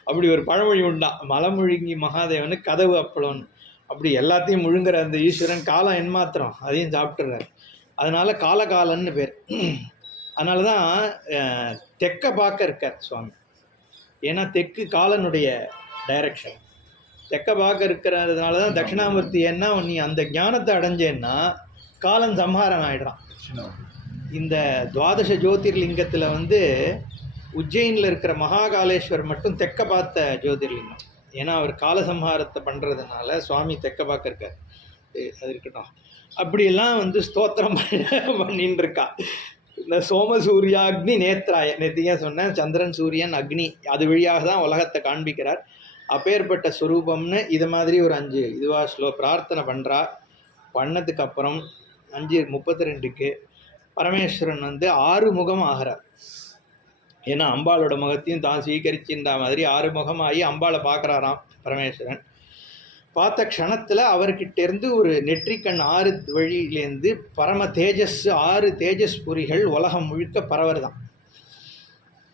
அப்படி ஒரு பழமொழி உண்டா, மலமுழுங்கி மகாதேவனுக்கு கதவு அப்பளம்னு. அப்படி எல்லாத்தையும் முழுங்குற அந்த ஈஸ்வரன் காலம் என்மாத்திரம் அதையும் சாப்பிட்டுறார். அதனால காலகாலன்னு பேர். அதனால தான் தெற்க பார்க்க இருக்கார் சுவாமி. ஏன்னா தெற்கு காலனுடைய டைரக்ஷன், தெற்க பார்க்க இருக்கிறதுனால தான் தட்சிணாமூர்த்தி. ஏன்னா நீ அந்த ஞானத்தை அடைஞ்சேன்னா காலன் சம்ஹாரம் ஆயிடுறான். இந்த துவாதச ஜோதிர்லிங்கத்தில் வந்து உஜ்ஜயினில் இருக்கிற மகாகாலேஸ்வர் மட்டும் தெற்க பார்த்த ஜோதிர்லிங்கம். ஏன்னா அவர் காலசம்ஹாரத்தை பண்ணுறதுனால சுவாமி தெற்க பார்க்க இருக்கார். அது இருக்கட்டும். அப்படியெல்லாம் வந்து ஸ்தோத்திரம் பண்ணின்னு இருக்கா. இந்த சோமசூரியாக்னி நேத்ராய, நேத்தியா சொன்னேன், சந்திரன் சூரியன் அக்னி, அது வழியாக தான் உலகத்தை காண்பிக்கிறார். அப்பேற்பட்ட ஸ்வரூபம்னு இது மாதிரி ஒரு 5 இதுவா பிரார்த்தனை பண்ணுறா. பண்ணதுக்கு அப்புறம் 5:32க்கு பரமேஸ்வரன் வந்து 6 முகம் ஆகிறார். ஏன்னா அம்பாளோட முகத்தையும் தான் ஸ்வீகரிச்சுன்ற மாதிரி 6 முகமாகி அம்பாளை பார்க்குறாராம் பரமேஸ்வரன். பார்த்த க்ஷணத்தில் அவர்கிட்டேருந்து ஒரு நெற்றிக்கண் 6 வழியிலேருந்து பரம தேஜஸ் 6 தேஜஸ் புரிகள் உலகம் முழுக்க பரவருதான்.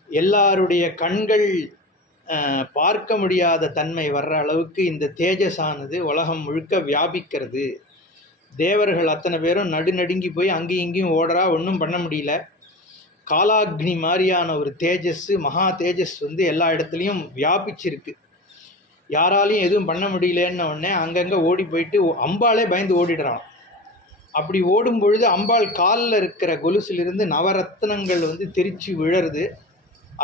எல்லாருடைய கண்கள் பார்க்க முடியாத தன்மை வர்ற அளவுக்கு இந்த தேஜஸானது உலகம் முழுக்க வியாபிக்கிறது. தேவர்கள் அத்தனை பேரும் நடுநடுங்கி போய் அங்கேயும் இங்கேயும் ஓடுறா, ஒன்றும் பண்ண முடியல. காலாக்னி மாதிரியான ஒரு தேஜஸ், மகா தேஜஸ் வந்து எல்லா இடத்துலையும் வியாபிச்சிருக்கு. யாராலையும் எதுவும் பண்ண முடியலன்ன உடனே அங்கங்கே ஓடி போயிட்டு அம்பாளே பயந்து ஓடிடுறான். அப்படி ஓடும் பொழுது அம்பாள் காலில் இருக்கிற கொலுசிலிருந்து நவரத்னங்கள் வந்து தெரிச்சு விழருது.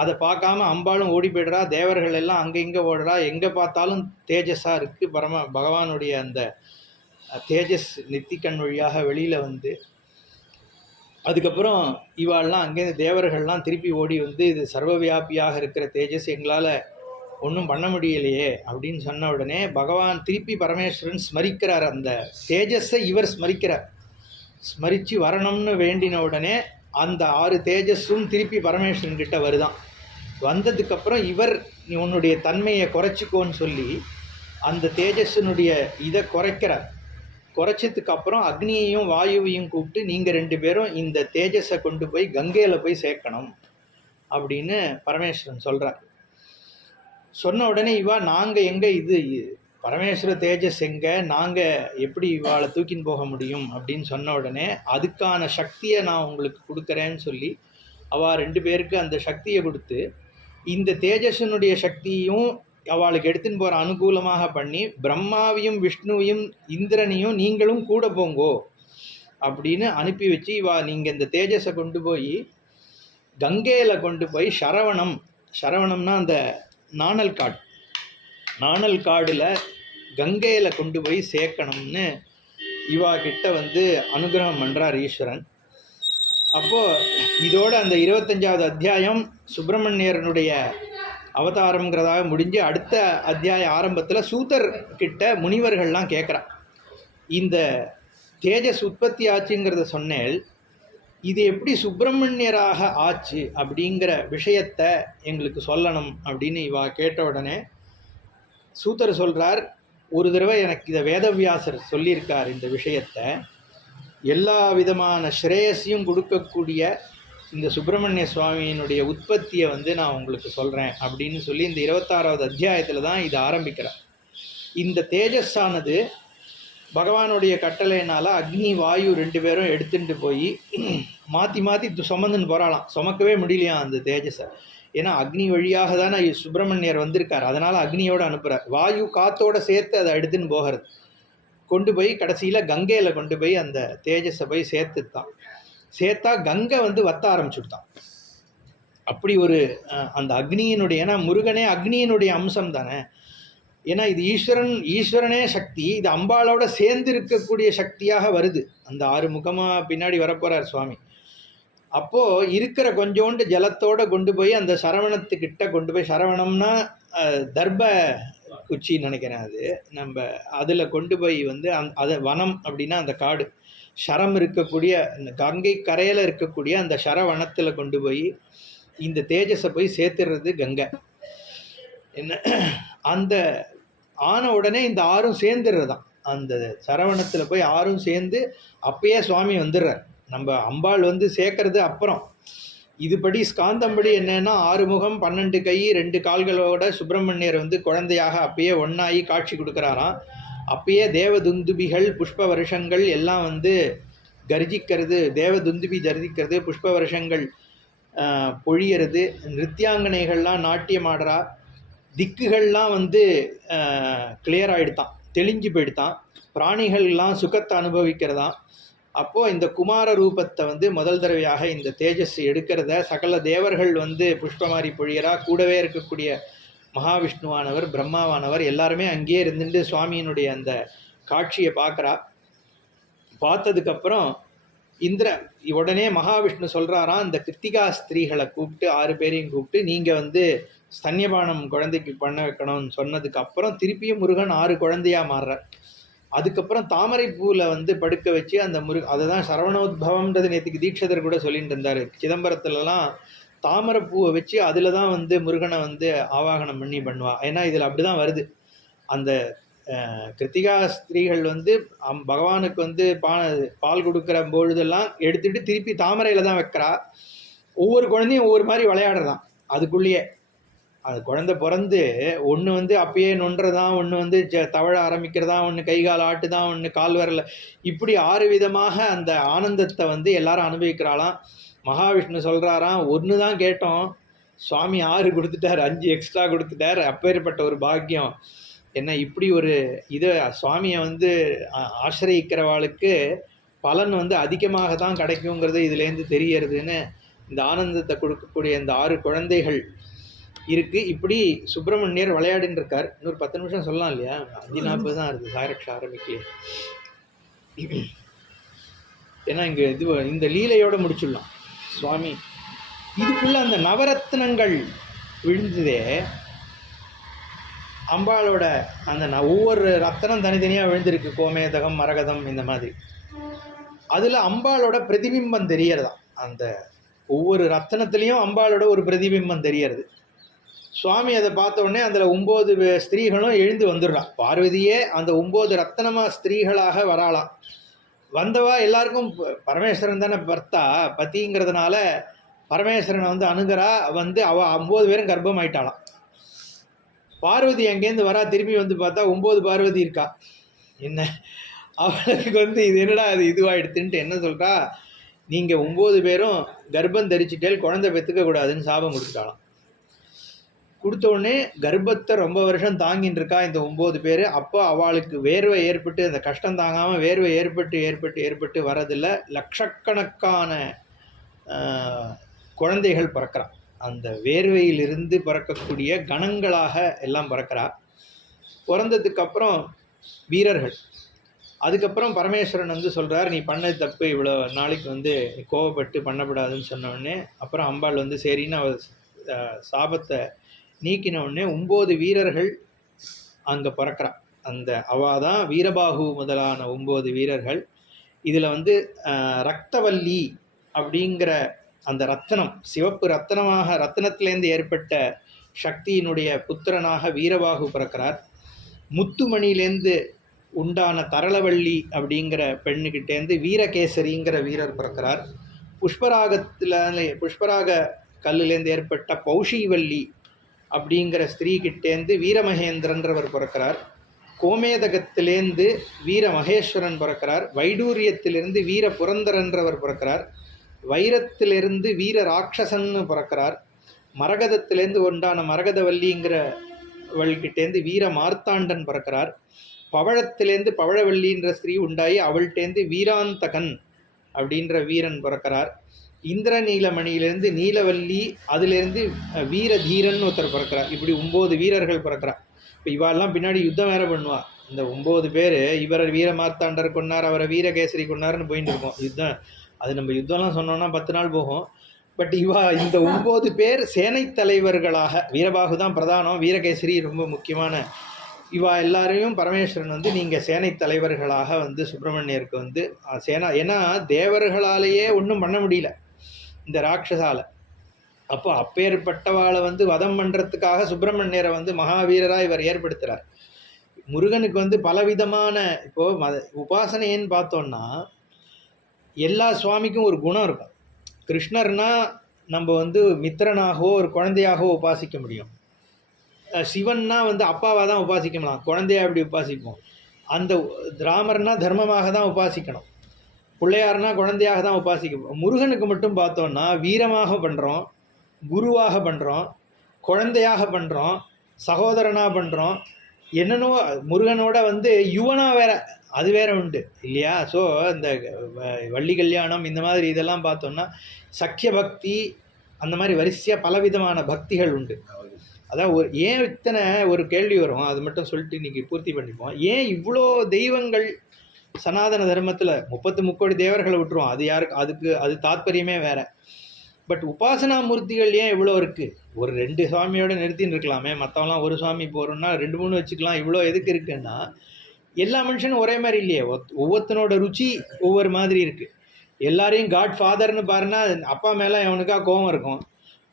அதை பார்க்காம அம்பாளும் ஓடி போய்டுறா. தேவர்கள் எல்லாம் அங்கே இங்கே ஓடுறா. எங்கே பார்த்தாலும் தேஜஸாக இருக்குது. பகவானுடைய அந்த தேஜஸ் நெத்திக்கண் வழியாக வெளியில் வந்து, அதுக்கப்புறம் இவாள்லாம் அங்கேருந்து தேவர்கள்லாம் திருப்பி ஓடி வந்து இது சர்வவியாபியாக இருக்கிற தேஜஸ், எங்களால் ஒன்றும் பண்ண முடியலையே அப்படின்னு சொன்ன உடனே பகவான் திருப்பி பரமேஸ்வரன் ஸ்மரிக்கிறார். அந்த தேஜஸை இவர் ஸ்மரிக்கிறார். ஸ்மரித்து வரணும்னு வேண்டின உடனே அந்த 6 தேஜஸும் திருப்பி பரமேஸ்வரன் கிட்ட வருதான். வந்ததுக்கப்புறம் இவர் நீ உன்னுடைய தன்மையை குறைச்சிக்கோன்னு சொல்லி அந்த தேஜஸினுடைய இதை குறைக்கிறார். குறைச்சதுக்கு அப்புறம் அக்னியையும் வாயுவையும் கூப்பிட்டு நீங்கள் 2 பேரும் இந்த தேஜஸை கொண்டு போய் கங்கையில் போய் சேர்க்கணும் அப்படின்னு பரமேஸ்வரன் சொல்கிறார். சொன்ன உடனே இவா நாங்கள் எங்கே இது பரமேஸ்வர தேஜஸ் எங்கே, நாங்கள் எப்படி இவாளை தூக்கின்னு போக முடியும் அப்படின்னு சொன்ன உடனே அதுக்கான சக்தியை நான் உங்களுக்கு கொடுக்குறேன்னு சொல்லி அவள் 2 பேருக்கு அந்த சக்தியை கொடுத்து இந்த தேஜஸினுடைய சக்தியும் அவளுக்கு எடுத்துன்னு போகிற அனுகூலமாக பண்ணி பிரம்மாவையும் விஷ்ணுவையும் இந்திரனையும் நீங்களும் கூட போங்கோ அப்படின்னு அனுப்பி வச்சு நீங்கள் இந்த தேஜஸை கொண்டு போய் கங்கையில் கொண்டு போய் சரவணம்னா அந்த நாணல் காடில் கங்கையில் கொண்டு போய் சேர்க்கணும்னு இவா கிட்ட வந்து அனுகிரகம் பண்ணுறார் ஈஸ்வரன். அப்போது இதோட அந்த 25வது அத்தியாயம் சுப்பிரமணியனுடைய அவதாரம்ங்கிறதாக முடிஞ்சு அடுத்த அத்தியாய ஆரம்பத்தில் சூதர் கிட்ட முனிவர்கள்லாம் கேட்குறா, இந்த தேஜஸ் உற்பத்தி ஆச்சுங்கிறத சொன்னேன், இது எப்படி சுப்பிரமணியராக ஆச்சு அப்படிங்கிற விஷயத்தை எங்களுக்கு சொல்லணும் அப்படின்னு இவா கேட்ட உடனே சூதர் சொல்கிறார், ஒரு தடவை எனக்கு இதை வேதவியாசர் சொல்லியிருக்கார். இந்த விஷயத்தை எல்லா விதமான ஸ்ரேயஸையும் கொடுக்கக்கூடிய இந்த சுப்பிரமணிய சுவாமியினுடைய உற்பத்தியை வந்து நான் உங்களுக்கு சொல்கிறேன் அப்படின்னு சொல்லி இந்த 26வது அத்தியாயத்தில் தான் இது ஆரம்பிக்கிறார். இந்த தேஜஸானது பகவானுடைய கட்டளையினால் அக்னி வாயு 2 பேரும் எடுத்துட்டு போய் மாற்றி சுமந்துன்னு போகிறாளாம். சுமக்கவே முடியலையாம் அந்த தேஜஸை. ஏன்னா அக்னி வழியாக தானே சுப்பிரமணியர் வந்திருக்கார், அதனால் அக்னியோடு அனுப்புகிறார். வாயு காத்தோடு சேர்த்து அதை எடுத்துன்னு போகிறது. கொண்டு போய் கடைசியில் கங்கையில் கொண்டு போய் அந்த தேஜஸை போய் சேர்த்தா கங்கை வந்து வத்த ஆரம்பிச்சுட்டான். அப்படி ஒரு அந்த அக்னியினுடைய, ஏன்னா முருகனே அக்னியினுடைய அம்சம் தானே. ஏன்னா இது ஈஸ்வரனே சக்தி, இது அம்பாளோட சேர்ந்து இருக்கக்கூடிய சக்தியாக வருது. அந்த 6 முகமாக பின்னாடி வரப்போகிறார் சுவாமி. அப்போது இருக்கிற கொஞ்சோண்டு ஜலத்தோடு கொண்டு போய் அந்த சரவணத்துக்கிட்ட கொண்டு போய், சரவணம்னா தர்ப குச்சின்னு நினைக்கிறேன், அது நம்ம அதில் கொண்டு போய் வந்து அது வனம் அப்படின்னா அந்த காடு, சரம் இருக்கக்கூடிய இந்த கங்கை கரையில் இருக்கக்கூடிய அந்த சரவணத்தில் கொண்டு போய் இந்த தேஜஸை போய் சேர்த்துடுறது கங்கை. என்ன அந்த ஆன உடனே இந்த 6ம் சேர்ந்துடுறதான். அந்த சரவணத்தில் போய் 6ம் சேர்ந்து அப்பயே சுவாமி வந்துடுறார். நம்ம அம்பாள் வந்து சேர்க்கறது அப்புறம். இதுபடி ஸ்காந்தம்படி என்னன்னா 6 முகம் 12 கை 2 கால்களோட சுப்பிரமணியர் வந்து குழந்தையாக அப்பயே ஒன்னாகி காட்சி கொடுக்குறாராம். அப்பயே தேவதுந்துபிகள் புஷ்ப வருஷங்கள் எல்லாம் வந்து கர்ஜிக்கிறது, தேவதுந்துபி கர்ஜிக்கிறது, புஷ்ப வருஷங்கள் பொழியறது, நிருத்தியாங்கனைகள்லாம் நாட்டியம் ஆடுறா, திக்குகள்லாம் வந்து கிளியர் ஆகிடுதான், தெளிஞ்சு போயிடுதான், பிராணிகள்லாம் சுகத்தை அனுபவிக்கிறதாம். அப்போது இந்த குமார ரூபத்தை வந்து முதல் தடவையாக இந்த தேஜஸ் எடுக்கிறத சகல தேவர்கள் வந்து புஷ்பமாரி பொழியரா, கூடவே இருக்கக்கூடிய மகாவிஷ்ணுவானவர் பிரம்மாவானவர் எல்லாருமே அங்கேயே இருந்துட்டு சுவாமியினுடைய அந்த காட்சியை பார்க்குறா. பார்த்ததுக்கப்புறம் உடனே மகாவிஷ்ணு சொல்கிறாராம், இந்த கிருத்திகா ஸ்திரீகளை கூப்பிட்டு 6 பேரையும் கூப்பிட்டு நீங்கள் வந்து ஸ்தன்யபானம் குழந்தைக்கு பண்ண வைக்கணும்னு சொன்னதுக்கு அப்புறம் திருப்பியும் முருகன் 6 குழந்தையாக மாறுறார். அதுக்கப்புறம் தாமரை பூவில் வந்து படுக்க வச்சு அந்த அதுதான் சரவணோத்பவம்ன்றது நேற்றுக்கு தீட்சிதர் கூட சொல்லிட்டு இருந்தார். சிதம்பரத்துலலாம் தாமரை பூவை வச்சு அதில் தான் வந்து முருகனை வந்து ஆவாகனம் பண்ணி பண்ணுவா. ஏன்னா இதில் அப்படி தான் வருது. அந்த கிருத்திகா ஸ்திரீகள் வந்து பகவானுக்கு வந்து பால் கொடுக்குற பொழுதெல்லாம் எடுத்துகிட்டு திருப்பி தாமரையில் தான் வைக்கிறா. ஒவ்வொரு குழந்தையும் ஒவ்வொரு மாதிரி விளையாடுறதான். அதுக்குள்ளேயே அது குழந்தை பிறந்து ஒன்று வந்து அப்பயே நொன்றதான், ஒன்று வந்து தவழ ஆரம்பிக்கிறதா, ஒன்று கை கால் ஆட்டுதான், ஒன்று கால் வரல, இப்படி 6 விதமாக அந்த ஆனந்தத்தை வந்து எல்லாரும் அனுபவிக்கிறாளாம். மகாவிஷ்ணு சொல்கிறாராம், ஒன்று தான் கேட்டோம், சுவாமி 6 கொடுத்துட்டார், 5 எக்ஸ்ட்ரா கொடுத்துட்டார், அப்பேற்பட்ட ஒரு பாக்கியம். என்ன இப்படி ஒரு இதை சுவாமியை வந்து ஆசிரியிக்கிறவாளுக்கு பலன் வந்து அதிகமாக தான் கிடைக்குங்கிறது இதுலேருந்து தெரியறதுன்னு இந்த ஆனந்தத்தை கொடுக்கக்கூடிய இந்த 6 குழந்தைகள் இருக்குது. இப்படி சுப்பிரமணியர் விளையாடின்னு இருக்கார். இன்னொரு 10 நிமிஷம் சொல்லலாம் இல்லையா? 5:40 தான் இருக்குது, சாயரட்ச ஆரம்பிக்கலையே. ஏன்னா இங்கே இந்த லீலையோட முடிச்சுடலாம் சுவாமி. இதுக்குள்ள அந்த நவரத்னங்கள் விழுந்ததே, அம்பாளோட அந்த ஒவ்வொரு ரத்தனம் தனித்தனியாக விழுந்திருக்கு, கோமேதகம் மரகதம் இந்த மாதிரி. அதில் அம்பாளோட பிரதிபிம்பம் தெரியறதா. அந்த ஒவ்வொரு ரத்தனத்துலேயும் அம்பாளோட ஒரு பிரதிபிம்பம் தெரியறது. சுவாமி அதை பார்த்த உடனே அதில் 9 ஸ்திரீகளும் எழுந்து வந்துடுறான். பார்வதியே அந்த 9 ரத்தனமா ஸ்திரீகளாக வராளாம். வந்தவா எல்லாருக்கும் பரமேஸ்வரன் தானே பத்திங்கிறதுனால பரமேஸ்வரனை வந்து அணுகிறா. வந்து அவள் 9 பேரும் கர்ப்பம் ஆயிட்டாளாம். பார்வதி அங்கேருந்து வரா, திரும்பி வந்து பார்த்தா 9 பார்வதி இருக்கா. என்ன அவளுக்கு வந்து இது என்னடா அது இதுவாகிடுதுன்ட்டு என்ன சொல்கிறா, நீங்கள் 9 பேரும் கர்ப்பம் தரிச்சிட்டேல், குழந்தை பெற்றுக்க கூடாதுன்னு சாபம் கொடுத்துட்டாளாம். கொடுத்த உடனே கர்ப்பத்தை ரொம்ப வருஷம் தாங்கின்னு இருக்கா இந்த 9 பேர். அப்போ அவளுக்கு வேர்வை ஏற்பட்டு, அந்த கஷ்டம் தாங்காமல் வேர்வை ஏற்பட்டு வரதில்ல, லட்சக்கணக்கான குழந்தைகள் பிறக்கிறான். அந்த வேர்வையிலிருந்து பிறக்கக்கூடிய கணங்களாக எல்லாம் பிறக்கிறா. பிறந்ததுக்கப்புறம் வீரர்கள். அதுக்கப்புறம் பரமேஸ்வரன் வந்து சொல்கிறார், நீ பண்ணது தப்பு, இவ்வளோ நாளைக்கு வந்து கோவப்பட்டு பண்ணக்கூடாதுன்னு சொன்னோடனே அப்புறம் அம்பாள் வந்து சரின்னு அவள் சாபத்தை நீக்கின உடனே 9 வீரர்கள் அங்கே பிறக்கிறான். அந்த அவள் தான் வீரபாகு முதலான 9 வீரர்கள். இதில் வந்து ரக்தவல்லி அப்படிங்கிற அந்த ரத்தனம், சிவப்பு ரத்தனமாக ரத்தனத்திலேருந்து ஏற்பட்ட சக்தியினுடைய புத்திரனாக வீரபாகு பிறக்கிறார். முத்துமணியிலேருந்து உண்டான தரளவள்ளி அப்படிங்கிற பெண்ணுக்கிட்டேருந்து வீரகேசரிங்கிற வீரர் பிறக்கிறார். புஷ்பராக கல்லுலேருந்து ஏற்பட்ட பௌஷிவல்லி அப்படிங்கிற ஸ்திரீகிட்டேருந்து வீரமகேந்திரன்றவர் பிறக்கிறார். கோமேதகத்திலேருந்து வீர மகேஸ்வரன் பிறக்கிறார். வைடூரியத்திலிருந்து வீர புரந்தரன்றவர் பிறக்கிறார். வைரத்திலிருந்து வீர ராட்சசன்னு பிறக்கிறார். மரகதத்திலேருந்து உண்டான மரகதவல்லிங்கிற வள்ளிக்கிட்டேருந்து வீர மார்த்தாண்டன் பிறக்கிறார். பவழத்திலேருந்து பவழவல்லின்ற ஸ்திரீ உண்டாயி அவள்கிட்டேருந்து வீராந்தகன் அப்படின்ற வீரன் பிறக்கிறார். இந்திரநீலமணியிலேருந்து நீலவல்லி, அதிலேருந்து வீரதீரன் ஒருத்தர் பிறக்கிறார். இப்படி 9 வீரர்கள் பிறக்கிறார். இப்போ இவாளெல்லாம் பின்னாடி யுத்தம் வேற பண்ணுவா. இந்த 9 பேர் இவரை வீரமார்த்தாண்டர் கொண்டார், அவரை வீரகேசரி கொண்டார்னு போயிட்டு இருக்கோம் யுத்தம். அது நம்ம யுத்தம்லாம் சொன்னோன்னா 10 நாள் போகும். பட் இந்த 9 பேர் சேனை தலைவர்களாக, வீரபாகு தான் பிரதானம், வீரகேசரி ரொம்ப முக்கியமான, இவா எல்லாரையும் பரமேஸ்வரன் வந்து நீங்கள் சேனை தலைவர்களாக வந்து சுப்பிரமணியருக்கு வந்து ஏன்னா தேவர்களாலேயே ஒன்றும் பண்ண முடியல இந்த ராட்சசால. அப்போ அப்பேற்பட்டவாளை வந்து வதம் பண்ணுறதுக்காக சுப்பிரமணியரை வந்து மகாவீரராக இவர் ஏற்படுத்துகிறார். முருகனுக்கு வந்து பலவிதமான இப்போது உபாசனைன்னு பார்த்தோன்னா எல்லா சுவாமிக்கும் ஒரு குணம் இருக்கும். கிருஷ்ணர்னா நம்ம வந்து மித்திரனாகவோ ஒரு குழந்தையாகவோ உபாசிக்க முடியும். சிவன்னா வந்து அப்பாவாக தான் உபாசிக்கலாம், குழந்தையா அப்படி உபாசிப்போம். அந்த ராமர்னா தர்மமாக தான் உபாசிக்கணும், பிள்ளையார்னா குழந்தையாக தான் உபாசிக்கணும். முருகனுக்கு மட்டும் பார்த்தோன்னா வீரமாக பண்ணுறோம், குருவாக பண்ணுறோம், குழந்தையாக பண்ணுறோம், சகோதரனாக பண்ணுறோம், என்னென்னோ. முருகனோட வந்து யுவனாக வேற, அது வேற உண்டு இல்லையா? ஸோ இந்த வள்ளி கல்யாணம் இந்த மாதிரி இதெல்லாம் பார்த்தோம்னா சக்கிய பக்தி அந்த மாதிரி வரிசையாக பலவிதமான பக்திகள் உண்டு. அதான் ஏன் இத்தனை ஒரு கேள்வி வரும், அது மட்டும் சொல்லிட்டு இன்றைக்கி பூர்த்தி பண்ணிப்போம். ஏன் இவ்வளோ தெய்வங்கள் சனாதன தர்மத்தில் 33 தேவர்களை விட்டுருவோம், அது யாருக்கு, அது தாத்பரியமே வேறு. பட் உபாசனா மூர்த்திகள் ஏன் இவ்வளோ இருக்குது? ஒரு 2 சுவாமியோடு நிறுத்தின்னு இருக்கலாமே, மற்றவங்களாம் ஒரு சுவாமி போகிறோன்னா 2-3 வச்சுக்கலாம். இவ்வளோ எதுக்கு இருக்குன்னா எல்லா மனுஷனும் ஒரே மாதிரி இல்லையே, ஒவ்வொருத்தனோட ருச்சி ஒவ்வொரு மாதிரி இருக்குது. எல்லாரையும் காட் ஃபாதர்னு பாருன்னா அப்பா மேலே அவனுக்கா கோபம் இருக்கும்.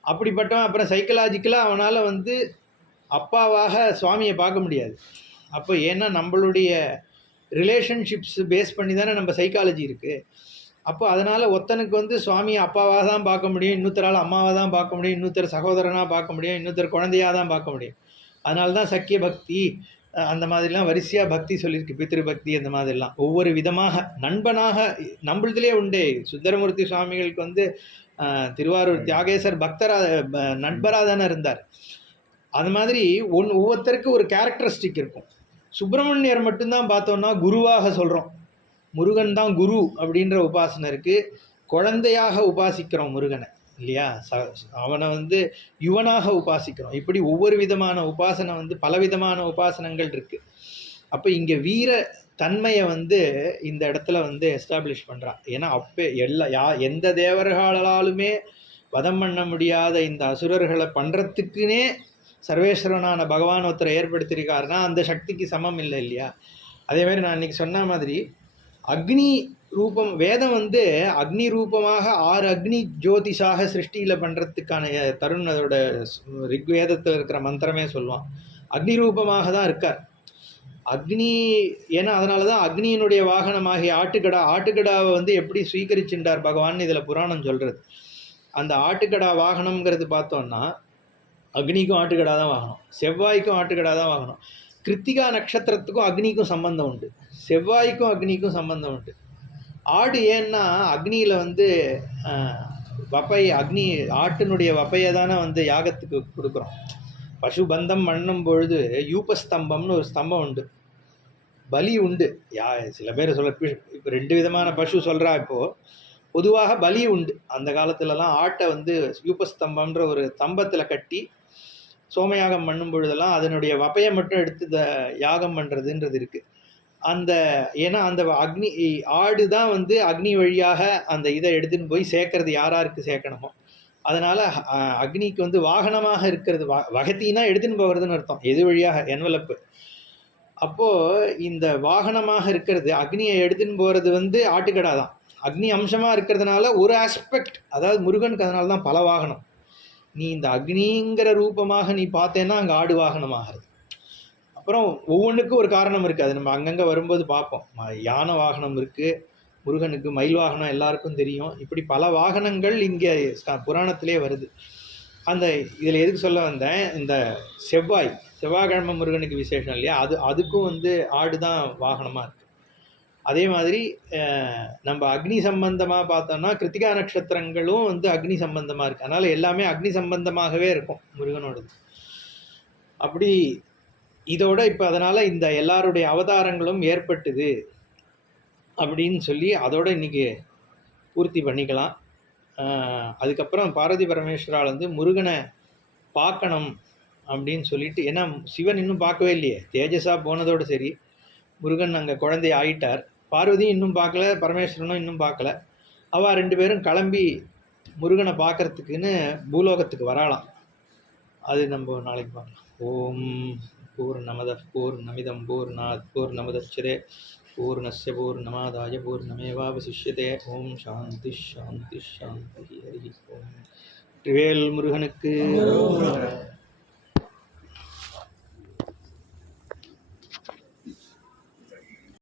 அப்படிப்பட்டவன் அப்புறம் சைக்கலாஜிக்கலாக அவனால் வந்து அப்பாவாக சுவாமியை பார்க்க முடியாது. அப்போ ஏன்னா நம்மளுடைய ரிலேஷன்ஷிப்ஸ் பேஸ் பண்ணி தானே நம்ம சைக்காலஜி இருக்குது. அப்போ அதனால் ஒருத்தனுக்கு வந்து சுவாமியை அப்பாவாக தான் பார்க்க முடியும், இன்னொருத்தரால் அம்மாவாக தான் பார்க்க முடியும், இன்னொருத்தர் சகோதரனாக பார்க்க முடியும், இன்னொருத்தர் குழந்தையாக தான் பார்க்க முடியும். அதனால தான் சக்கிய பக்தி அந்த மாதிரிலாம் வரிசையாக பக்தி சொல்லியிருக்கு, பித்ரு பக்தி அந்த மாதிரிலாம் ஒவ்வொரு விதமாக நண்பனாக நம்மளதுலேயே உண்டே. சுந்தரமூர்த்தி சுவாமிகளுக்கு வந்து திருவாரூர் தியாகேசர் நண்பராக தானே இருந்தார். அது மாதிரி ஒவ்வொருத்தருக்கு ஒரு கேரக்டரிஸ்டிக் இருக்கும். சுப்பிரமணியர் மட்டும்தான் பார்த்தோன்னா குருவாக சொல்கிறோம், முருகன் தான் குரு அப்படின்ற உபாசனை இருக்குது. குழந்தையாக உபாசிக்கிறோம் முருகனை இல்லையா, அவனை வந்து யுவனாக உபாசிக்கிறோம். இப்படி ஒவ்வொரு விதமான உபாசனை வந்து பலவிதமான உபாசனங்கள் இருக்குது. அப்போ இங்கே வீர தன்மையை வந்து இந்த இடத்துல வந்து எஸ்டாப்ளிஷ் பண்ணுறான். ஏன்னா அப்போ எந்த தேவர்களாலுமே வதம் பண்ண முடியாத இந்த அசுரர்களை பண்ணுறதுக்குன்னே சர்வேஸ்வரனான பகவான் ஒருத்தரை ஏற்படுத்தியிருக்காருன்னா அந்த சக்திக்கு சமம் இல்லை இல்லையா? அதேமாதிரி நான் இன்றைக்கி சொன்ன மாதிரி அக்னி ரூபம், வேதம் வந்து அக்னி ரூபமாக 6 அக்னி ஜோதிஷாக சிருஷ்டியில் பண்ணுறதுக்கான தருண் அதோட ரிக்வேதத்தில் இருக்கிற மந்திரமே சொல்லுவான். அக்னி ரூபமாக தான் இருக்கார் அக்னி. ஏன்னா அதனால தான் அக்னியினுடைய வாகனமாகிய ஆட்டுக்கடாவை வந்து எப்படி ஸ்வீகரிச்சுட்டார் பகவான் இதில் புராணம் சொல்கிறது. அந்த ஆட்டுக்கடா வாகனம்ங்கிறது பார்த்தோன்னா அக்னிக்கும் ஆட்டுக்கடா தான் வாகனம், செவ்வாய்க்கும் ஆட்டுக்கடா தான் வாகனம். கிருத்திகா நட்சத்திரத்துக்கும் அக்னிக்கும் சம்பந்தம் உண்டு, செவ்வாய்க்கும் அக்னிக்கும் சம்பந்தம் உண்டு. ஆடு ஏன்னா அக்னியில் வந்து அக்னி ஆட்டினுடைய வப்பையை தானே வந்து யாகத்துக்கு கொடுக்குறோம். பசு பந்தம் பண்ணும் பொழுது யூபஸ்தம்பம்னு ஒரு ஸ்தம்பம் உண்டு, பலி உண்டு. சில பேர் சொல்ல இப்போ 2 விதமான பசு சொல்கிறா. இப்போது பொதுவாக பலி உண்டு. அந்த காலத்துலலாம் ஆட்டை வந்து யூபஸ்தம்பம்ன்ற ஒரு ஸ்தம்பத்தில் கட்டி சோமயாகம் பண்ணும் பொழுதெல்லாம் அதனுடைய வப்பையை மட்டும் எடுத்து யாகம் பண்ணுறதுன்றது இருக்குது. ஏன்னா அந்த அக்னி ஆடு தான் வந்து அக்னி வழியாக அந்த இதை எடுத்துன்னு போய் சேர்க்கறது யாராருக்கு சேர்க்கணுமோ. அதனால் அக்னிக்கு வந்து வாகனமாக இருக்கிறது, வகத்தினா எடுத்துன்னு போகிறதுன்னு அர்த்தம், எது வழியாக என்வலப்பு. அப்போது இந்த வாகனமாக இருக்கிறது அக்னியை எடுத்துன்னு போகிறது வந்து ஆட்டுக்கடா தான். அக்னி அம்சமாக இருக்கிறதுனால ஒரு ஆஸ்பெக்ட், அதாவது முருகனுக்கு அதனால தான் பல வாகனம். நீ இந்த அக்னிங்கிற ரூபமாக நீ பார்த்தேன்னா அங்கே ஆடு வாகனமாகிறது. அப்புறம் ஒவ்வொன்றுக்கும் ஒரு காரணம் இருக்குது, அது நம்ம அங்கங்கே வரும்போது பார்ப்போம். யானை வாகனம் இருக்குது முருகனுக்கு, மயில் வாகனம் எல்லாருக்கும் தெரியும். இப்படி பல வாகனங்கள் இங்கே புராணத்திலே வருது. அந்த இதில் எதுக்கு சொல்ல வந்தேன், இந்த செவ்வாய்க்கிழமை முருகனுக்கு விசேஷம் இல்லையா, அதுக்கும் வந்து ஆடு தான் வாகனமாக இருக்குது. அதே மாதிரி நம்ம அக்னி சம்பந்தமாக பார்த்தோம்னா கிருத்திகா நட்சத்திரங்களும் வந்து அக்னி சம்பந்தமாக இருக்குது. அதனால் எல்லாமே அக்னி சம்பந்தமாகவே இருக்கும் முருகனோடது. அப்படி இதோட இப்போ அதனால் இந்த எல்லாருடைய அவதாரங்களும் ஏற்பட்டுது அப்படின்னு சொல்லி அதோட இன்றைக்கி பூர்த்தி பண்ணிக்கலாம். அதுக்கப்புறம் பார்வதி பரமேஸ்வரால் வந்து முருகனை பார்க்கணும் அப்படின்னு சொல்லிட்டு, ஏன்னா சிவன் இன்னும் பார்க்கவே இல்லையே, தேஜஸாக போனதோடு சரி, முருகன் அங்கே குழந்தை ஆயிட்டார், பார்வதியும் இன்னும் பார்க்கல, பரமேஸ்வரனும் இன்னும் பார்க்கல. அவள் 2 பேரும் கிளம்பி முருகனை பார்க்கறதுக்குன்னு பூலோகத்துக்கு வராலாம். அது நம்ம நாளைக்கு பார்க்கலாம். ஓம் பூர்ணமதః பூர்ணமிதம் பூர்ணாத் பூர்ணமுதச்யதே பூர்ணஸ்ய பூர்ணமாதாய பூர்ணமேவாவசிஷ்யதே. ஓம் சாந்தி சாந்தி சாந்தி. ஹரி ஓம். வெற்றிவேல் முருகனுக்கு.